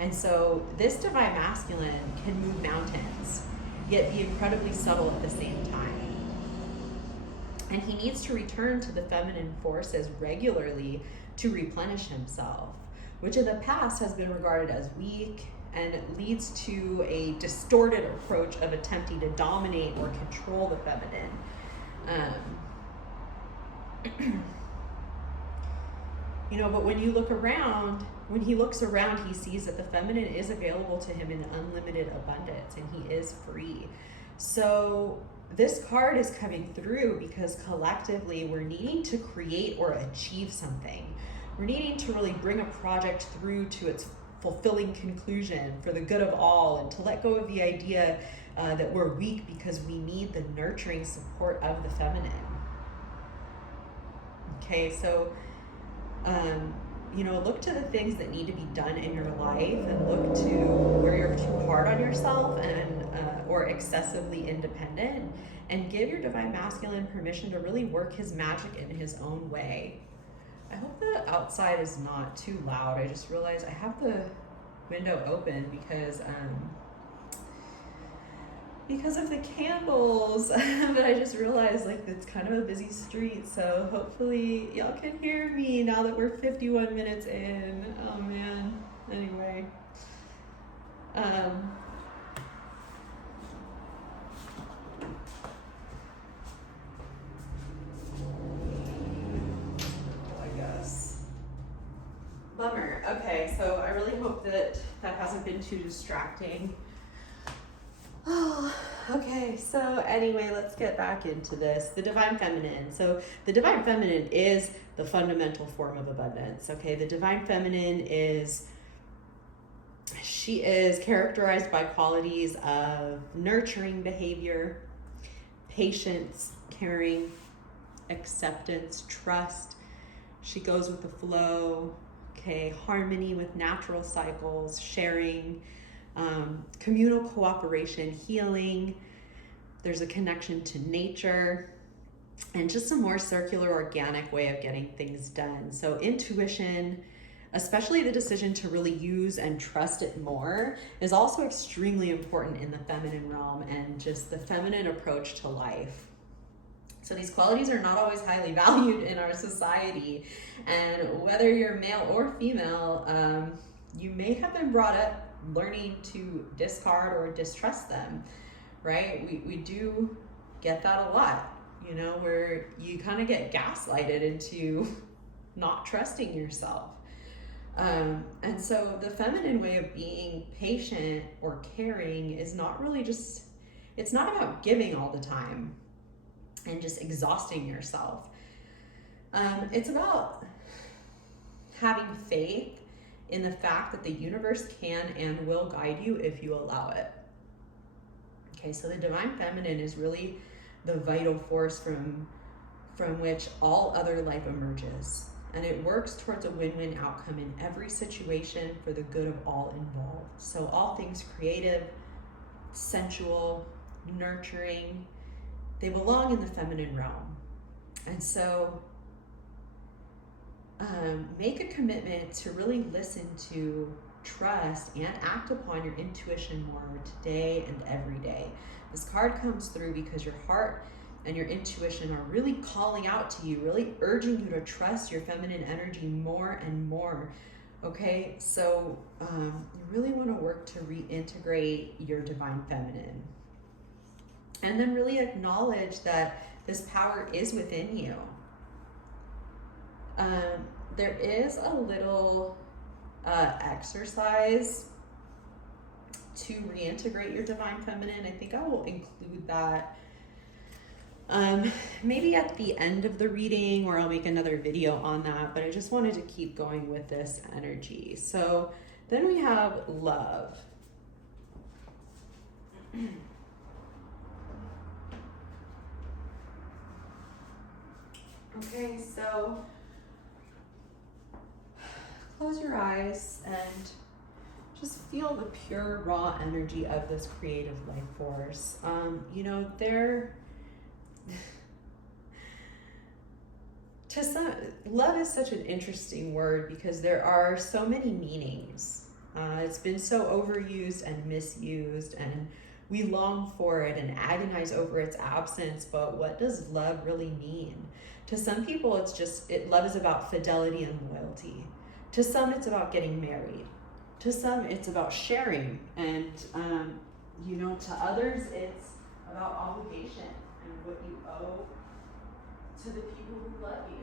And so this divine masculine can move mountains, yet be incredibly subtle at the same time. And he needs to return to the feminine forces regularly to replenish himself, which in the past has been regarded as weak, and it leads to a distorted approach of attempting to dominate or control the feminine. But when you look around, when he looks around, he sees that the feminine is available to him in unlimited abundance, and he is free. So this card is coming through because collectively we're needing to create or achieve something. We're needing to really bring a project through to its fulfilling conclusion for the good of all, and to let go of the idea that we're weak because we need the nurturing support of the feminine. Okay, so look to the things that need to be done in your life, and look to where you're too hard on yourself and or excessively independent, and give your divine masculine permission to really work his magic in his own way. I hope the outside is not too loud. I just realized I have the window open because of the candles. But I just realized it's kind of a busy street, so hopefully y'all can hear me now that we're 51 minutes in. Oh man. Anyway. Bummer. Okay, so I really hope that hasn't been too distracting. Oh, okay, so anyway, let's get back into this. The divine feminine. So the divine feminine is the fundamental form of abundance, okay? The divine feminine she is characterized by qualities of nurturing behavior, patience, caring, acceptance, trust. She goes with the flow, okay, harmony with natural cycles, sharing, communal cooperation, healing. There's a connection to nature, and just a more circular, organic way of getting things done. So intuition, especially the decision to really use and trust it more, is also extremely important in the feminine realm, and just the feminine approach to life. So these qualities are not always highly valued in our society, and whether you're male or female, you may have been brought up learning to discard or distrust them, right? We do get that a lot, where you kind of get gaslighted into not trusting yourself. And so the feminine way of being patient or caring is not really it's not about giving all the time and just exhausting yourself. It's about having faith in the fact that the universe can and will guide you if you allow it. Okay, so the divine feminine is really the vital force from which all other life emerges. And it works towards a win-win outcome in every situation for the good of all involved. So all things creative, sensual, nurturing, they belong in the feminine realm. And so make a commitment to really listen to, trust, and act upon your intuition more today and every day. This card comes through because your heart and your intuition are really calling out to you, really urging you to trust your feminine energy more and more. Okay, so you really want to work to reintegrate your divine feminine. And then really acknowledge that this power is within you. There is a little exercise to reintegrate your divine feminine. I think I will include that maybe at the end of the reading, or I'll make another video on that, but I just wanted to keep going with this energy. So then we have love. Okay, so close your eyes and just feel the pure, raw energy of this creative life force. To some, love is such an interesting word because there are so many meanings. It's been so overused and misused, and we long for it and agonize over its absence, but what does love really mean? To some people, love is about fidelity and loyalty. To some, it's about getting married. To some, it's about sharing. And, to others, it's about obligation and what you owe to the people who love you.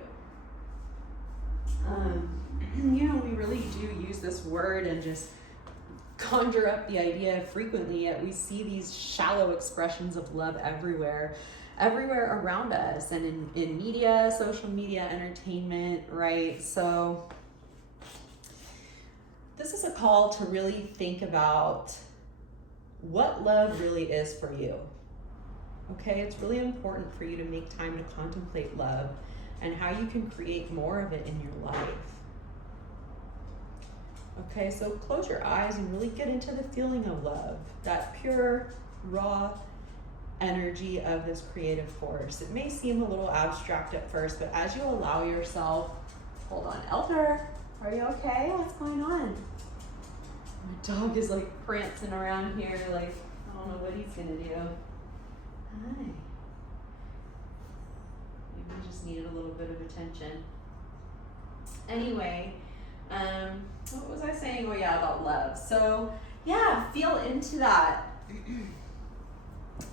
We really do use this word and just conjure up the idea frequently, yet we see these shallow expressions of love everywhere around us, and in media, social media, entertainment, right? So this is a call to really think about what love really is for you. Okay, it's really important for you to make time to contemplate love and how you can create more of it in your life. Okay, so close your eyes and really get into the feeling of love, that pure, raw energy of this creative force. It may seem a little abstract at first, but as you allow yourself, hold on, Elder, are you okay? What's going on? My dog is like prancing around here, like, I don't know what he's gonna do. Hi. Maybe he just needed a little bit of attention. Anyway, what was I saying? Oh yeah, about love. So yeah, feel into that.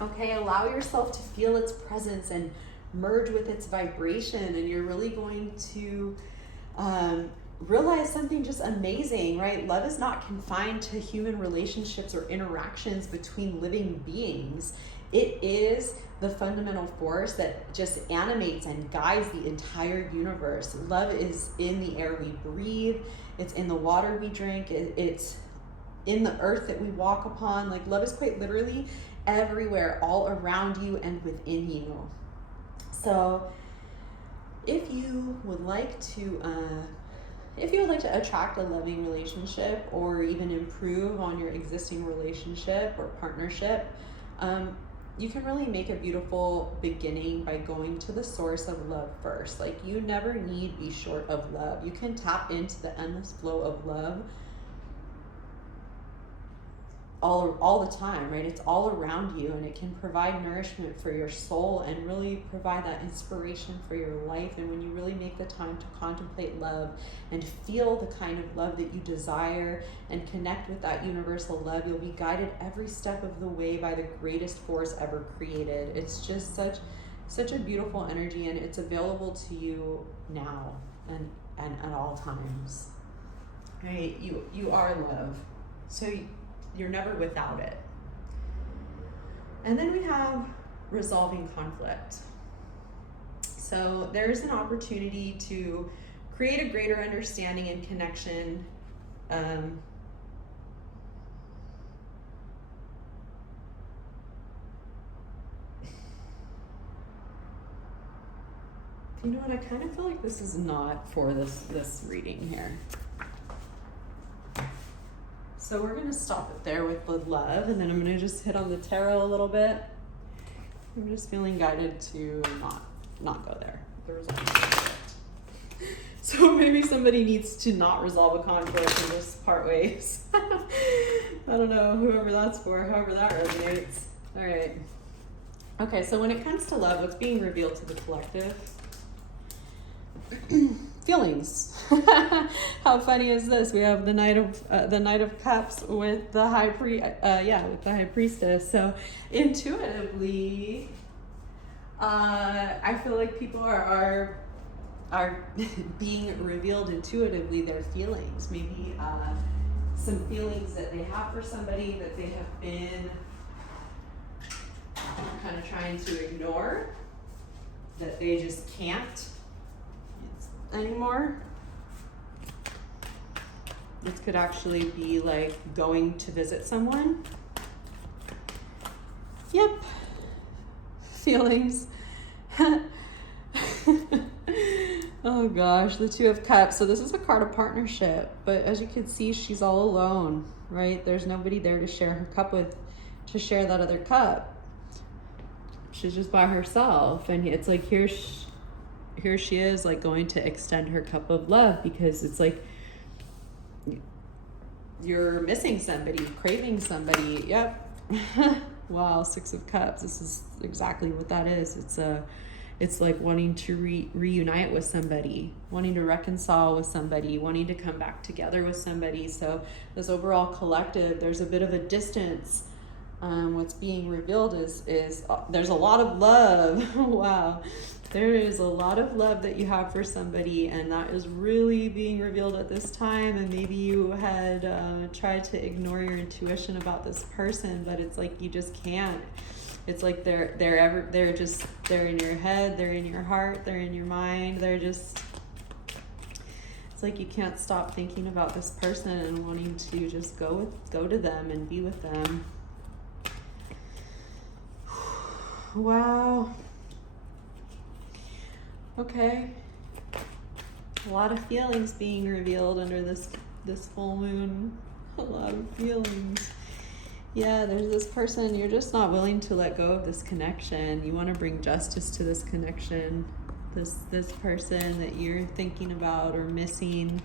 Okay, allow yourself to feel its presence and merge with its vibration, and you're really going to realize something just amazing, right? Love is not confined to human relationships or interactions between living beings. It is the fundamental force that just animates and guides the entire universe. Love is in the air we breathe. It's in the water we drink. It's in the earth that we walk upon. Like, love is quite literally everywhere, all around you and within you. So if you would like to attract a loving relationship or even improve on your existing relationship or partnership, you can really make a beautiful beginning by going to the source of love first. Like, you never need be short of love. You can tap into the endless flow of love all the time, right? It's all around you, and it can provide nourishment for your soul and really provide that inspiration for your life. And when you really make the time to contemplate love and feel the kind of love that you desire and connect with that universal love, you'll be guided every step of the way by the greatest force ever created. It's just such a beautiful energy, and it's available to you now and at all times. Right? You are love. So you're never without it. And then we have resolving conflict. So there's an opportunity to create a greater understanding and connection. You know what? I kind of feel like this is not for this reading here. So we're going to stop it there with the love, and then I'm going to just hit on the tarot a little bit. I'm just feeling guided to not go there. The resolving conflict. So maybe somebody needs to not resolve a conflict and just part ways. I don't know, whoever that's for, however that resonates. All right. Okay, so when it comes to love, what's being revealed to the collective? Feelings. How funny is this? We have the Knight of Cups with the High Priestess. So intuitively, I feel like people are being revealed intuitively their feelings. Maybe some feelings that they have for somebody that they have been kind of trying to ignore, that they just can't anymore. This could actually be like going to visit someone. Yep. Feelings. Oh Oh gosh, the Two of Cups. So this is a card of partnership, but as you can see, she's all alone, right? There's nobody there to share her cup with, to share that other cup. She's just by herself, and it's like here she is, like going to extend her cup of love, because it's like you're missing somebody, craving somebody. Yep. Wow, Six of Cups. This is exactly what that is. It's like wanting to reunite with somebody, wanting to reconcile with somebody, wanting to come back together with somebody. So this overall collective, there's a bit of a distance. What's being revealed is there's a lot of love. Wow. There is a lot of love that you have for somebody, and that is really being revealed at this time. And maybe you had tried to ignore your intuition about this person, but it's like you just can't. It's like they're in your head, they're in your heart, they're in your mind. It's like you can't stop thinking about this person and wanting to just go to them and be with them. Wow. Okay. A lot of feelings being revealed under this full moon. A lot of feelings. Yeah, there's this person, you're just not willing to let go of this connection. You want to bring justice to this connection. This person that you're thinking about or missing.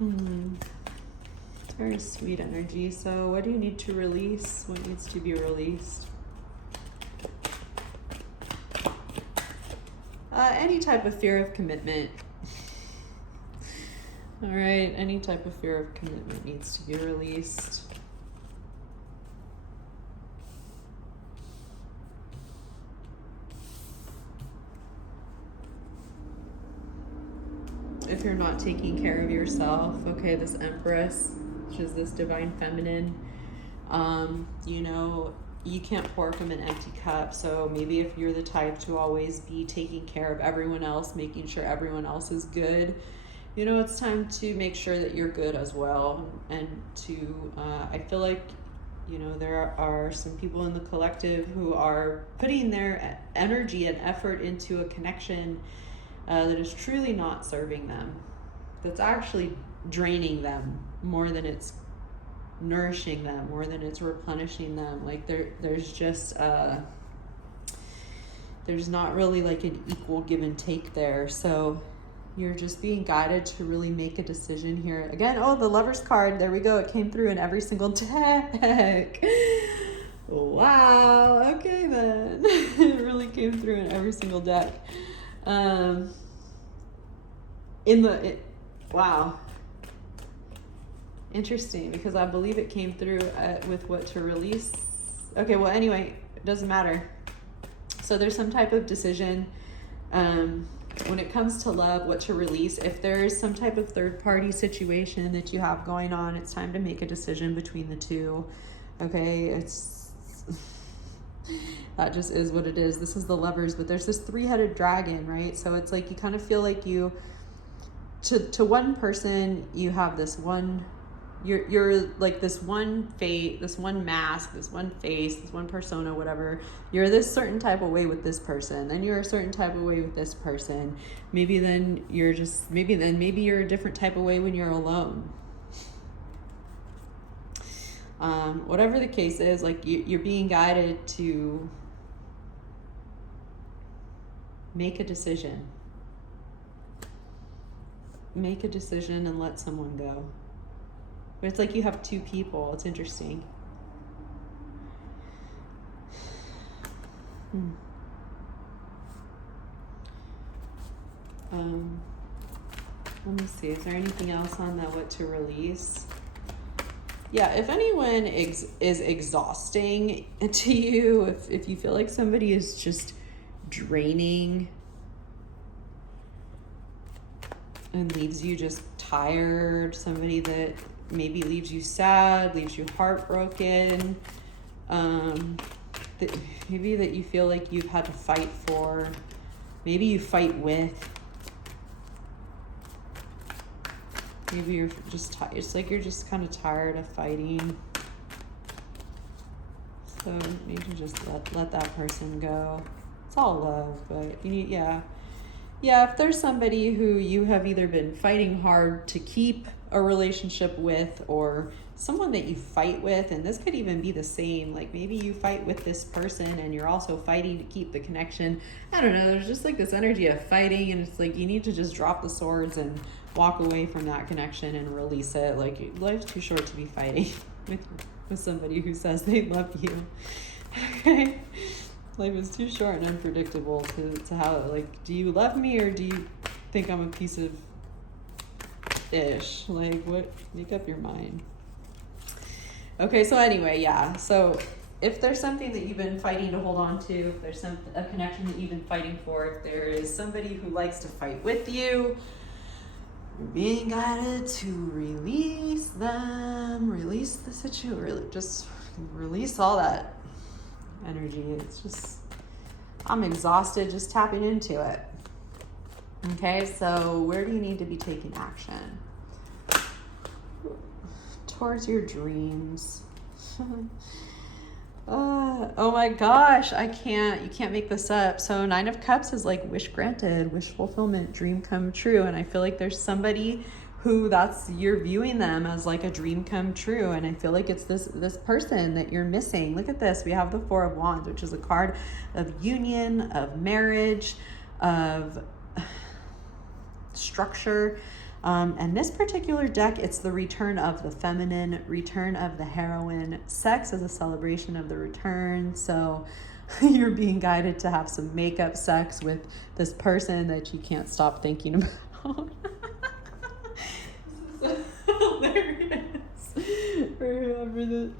It's very sweet energy. So what do you need to release? What needs to be released? Any type of fear of commitment. All right, any type of fear of commitment needs to be released. If you're not taking care of yourself, okay, this Empress, which is this divine feminine, you can't pour from an empty cup. So maybe if you're the type to always be taking care of everyone else, making sure everyone else is good, it's time to make sure that you're good as well. And to, I feel like, there are some people in the collective who are putting their energy and effort into a connection that is truly not serving them, that's actually draining them more than it's nourishing them, more than it's replenishing them. Like there's just there's not really like an equal give and take there. So you're just being guided to really make a decision here. Again, oh, the Lover's card, there we go. It came through in every single deck. Wow, okay then. It really came through in every single deck. Wow. Interesting, because I believe it came through with what to release. Okay, well, anyway, it doesn't matter. So there's some type of decision when it comes to love, what to release. If there's some type of third-party situation that you have going on, it's time to make a decision between the two. Okay, that just is what it is. This is the Lovers, but there's this three-headed dragon, right? So it's like you kind of feel like to one person, you have this one, you're like this one fate, this one mask, this one face, this one persona, whatever. You're this certain type of way with this person, then you're a certain type of way with this person. Maybe you're a different type of way when you're alone. Whatever the case is, like you're being guided to make a decision. Make a decision and let someone go. But it's like you have two people. It's interesting. Let me see. Is there anything else on that? What to release? Yeah, if anyone is exhausting to you, if you feel like somebody is just draining and leaves you just tired, somebody that maybe leaves you sad, leaves you heartbroken, maybe that you feel like you've had to fight for, maybe you fight with, maybe you're just tired. It's like you're just kind of tired of fighting. So you can just let that person go. It's all love, but you need, yeah, yeah, if there's somebody who you have either been fighting hard to keep a relationship with, or someone that you fight with, and this could even be the same, like maybe you fight with this person and you're also fighting to keep the connection. I don't know, there's just like this energy of fighting, and it's like you need to just drop the swords and walk away from that connection and release it. Like, life's too short to be fighting with somebody who says they love you. Okay, life is too short and unpredictable to how, like, do you love me or do you think I'm a piece of ish? Like, what? Make up your mind. Okay, so anyway, yeah, so if there's something that you've been fighting to hold on to, if there's a connection that you've been fighting for, if there is somebody who likes to fight with you, you're being guided to release them, release the situation, really just release all that energy. It's just, I'm exhausted just tapping into it. Okay, so where do you need to be taking action? Towards your dreams. Oh my gosh, you can't make this up. So 9 of Cups is like wish granted, wish fulfillment, dream come true. And I feel like there's somebody who you're viewing them as like a dream come true. And I feel like it's this person that you're missing. Look at this. We have the 4 of Wands, which is a card of union, of marriage, of structure. And this particular deck, it's the return of the feminine, return of the heroine. Sex is a celebration of the return. So you're being guided to have some makeup sex with this person that you can't stop thinking about. This is hilarious. For whoever this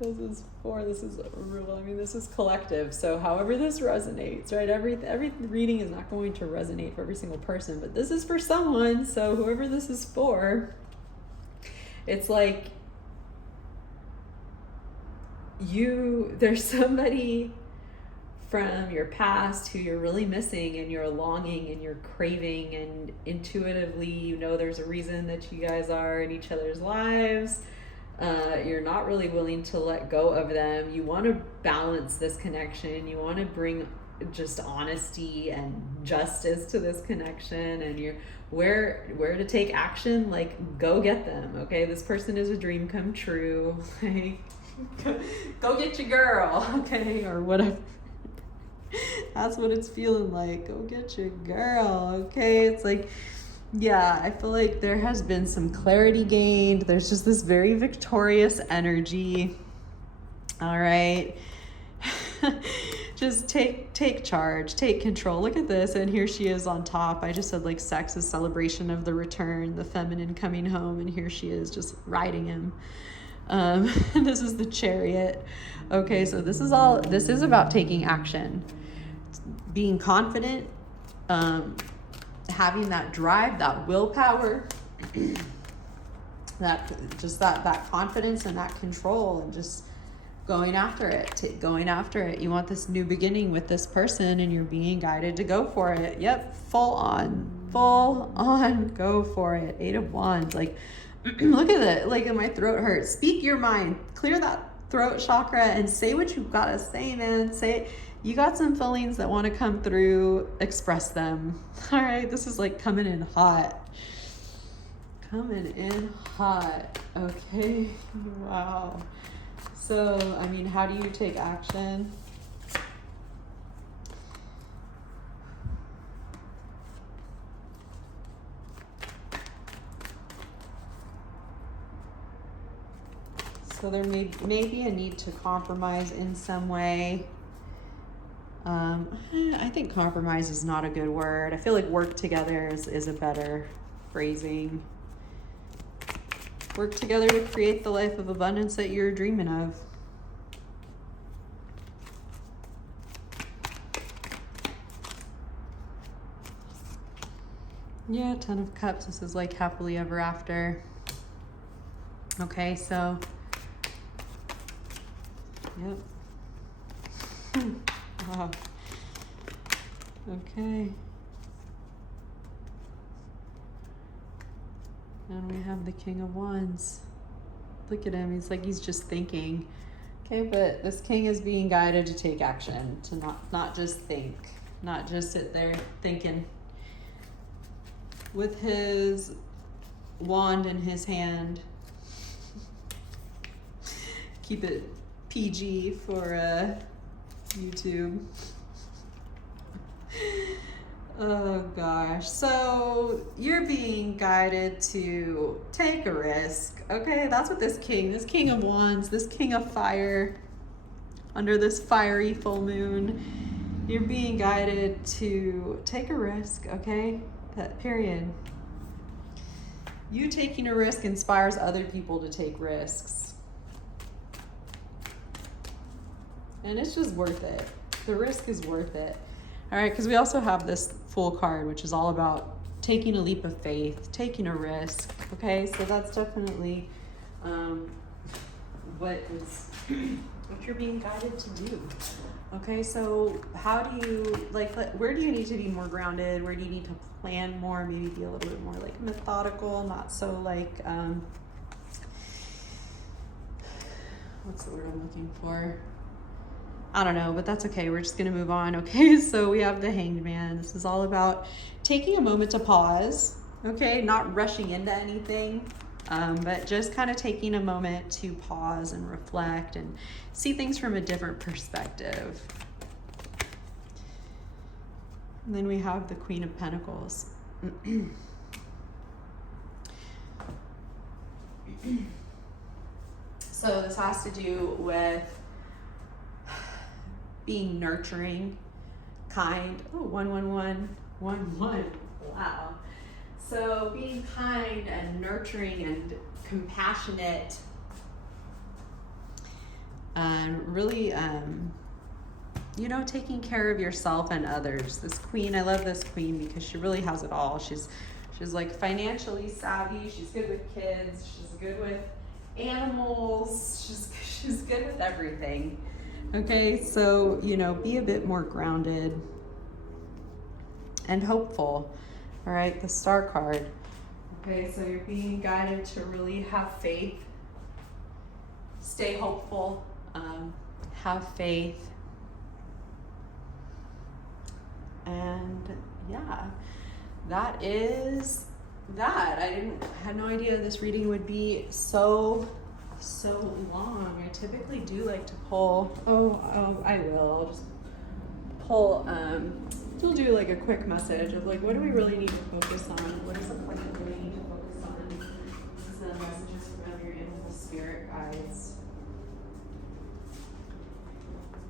is for, this is real. I mean, this is collective. So however this resonates, right? Every reading is not going to resonate for every single person, but this is for someone. So whoever this is for, it's like there's somebody from your past who you're really missing, and you're longing and you're craving, and intuitively, you know, there's a reason that you guys are in each other's lives. You're not really willing to let go of them. You want to balance this connection. You want to bring just honesty and justice to this connection, and you're where to take action, like go get them. Okay, this person is a dream come true. Like, go get your girl, okay, or whatever. That's what it's feeling like. Go get your girl, okay? It's like, yeah, I feel like there has been some clarity gained. There's just this very victorious energy. All right. Just take charge, take control. Look at this. And here she is on top. I just said, like, sex is celebration of the return, the feminine coming home. And here she is just riding him. This is the Chariot. Okay, so this is about taking action, being confident, having that drive, that willpower, that confidence and that control, and just going after it. You want this new beginning with this person, and you're being guided to go for it. Yep, full on, go for it. 8 of Wands, like, look at it, like, my throat hurts. Speak your mind, clear that throat chakra, and say what you've got to say, man. Say, you got some feelings that want to come through, express them. All right, this is like coming in hot. Okay, wow. So, I mean, how do you take action? So there may be a need to compromise in some way. I think compromise is not a good word. I feel like work together is a better phrasing. Work together to create the life of abundance that you're dreaming of. Yeah, 10 of Cups. This is like happily ever after. Okay, so, yep. Wow. Okay. And we have the King of Wands. Look at him. He's like, he's just thinking. Okay, but this king is being guided to take action, to not just think, not just sit there thinking. with his wand in his hand. Keep it PG for YouTube. Oh gosh. So you're being guided to take a risk. Okay, that's what this king of wands, this king of fire, under this fiery full moon, you're being guided to take a risk. Okay, that period. You taking a risk inspires other people to take risks, and it's just worth it. The risk is worth it. All right, because we also have this Fool card, which is all about taking a leap of faith, taking a risk. Okay, so that's definitely what you're being guided to do. Okay, so how do you, like, where do you need to be more grounded? Where do you need to plan more? Maybe be a little bit more like methodical, not so like, what's the word I'm looking for? I don't know, but that's okay. We're just going to move on. Okay, so we have the Hanged Man. This is all about taking a moment to pause. Okay, not rushing into anything, but just kind of taking a moment to pause and reflect and see things from a different perspective. And then we have the Queen of Pentacles. So this has to do with being nurturing, kind. Oh, 11111. Wow. So being kind and nurturing and compassionate, and really, you know, taking care of yourself and others. This queen, I love this queen because she really has it all. She's like financially savvy. She's good with kids. She's good with animals. She's good with everything. Okay, so, you know, be a bit more grounded and hopeful. All right, the Star card. Okay, so you're being guided to really have faith, stay hopeful, have faith, and yeah, that is that. I had no idea this reading would be so long. I typically do like to pull, I will. I'll just pull, we'll do like a quick message of like, what do we really need to focus on? What is the point that we really need to focus on? This is the messages from your animal spirit guides.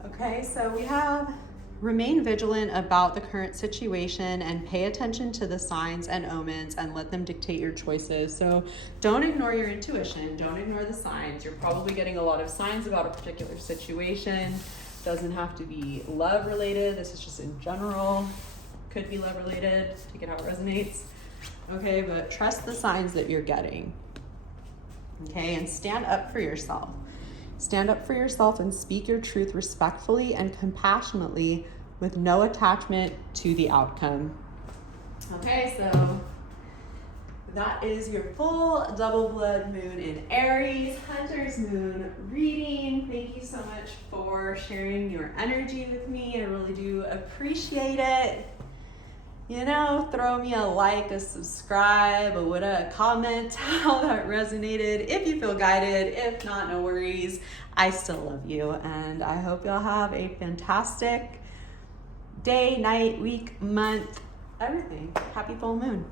Okay, so we have remain vigilant about the current situation and pay attention to the signs and omens and let them dictate your choices. So don't ignore your intuition. Don't ignore the signs. You're probably getting a lot of signs about a particular situation. Doesn't have to be love related. This is just in general. Could be love related. Take it how it resonates. Okay, but trust the signs that you're getting. Okay, and stand up for yourself. Stand up for yourself and speak your truth respectfully and compassionately with no attachment to the outcome. Okay, so that is your full double blood moon in Aries, Hunter's moon reading. Thank you so much for sharing your energy with me. I really do appreciate it. You know, throw me a like, a subscribe, a comment, how that resonated. If you feel guided, if not, no worries. I still love you, and I hope y'all have a fantastic day, night, week, month, everything. Happy full moon.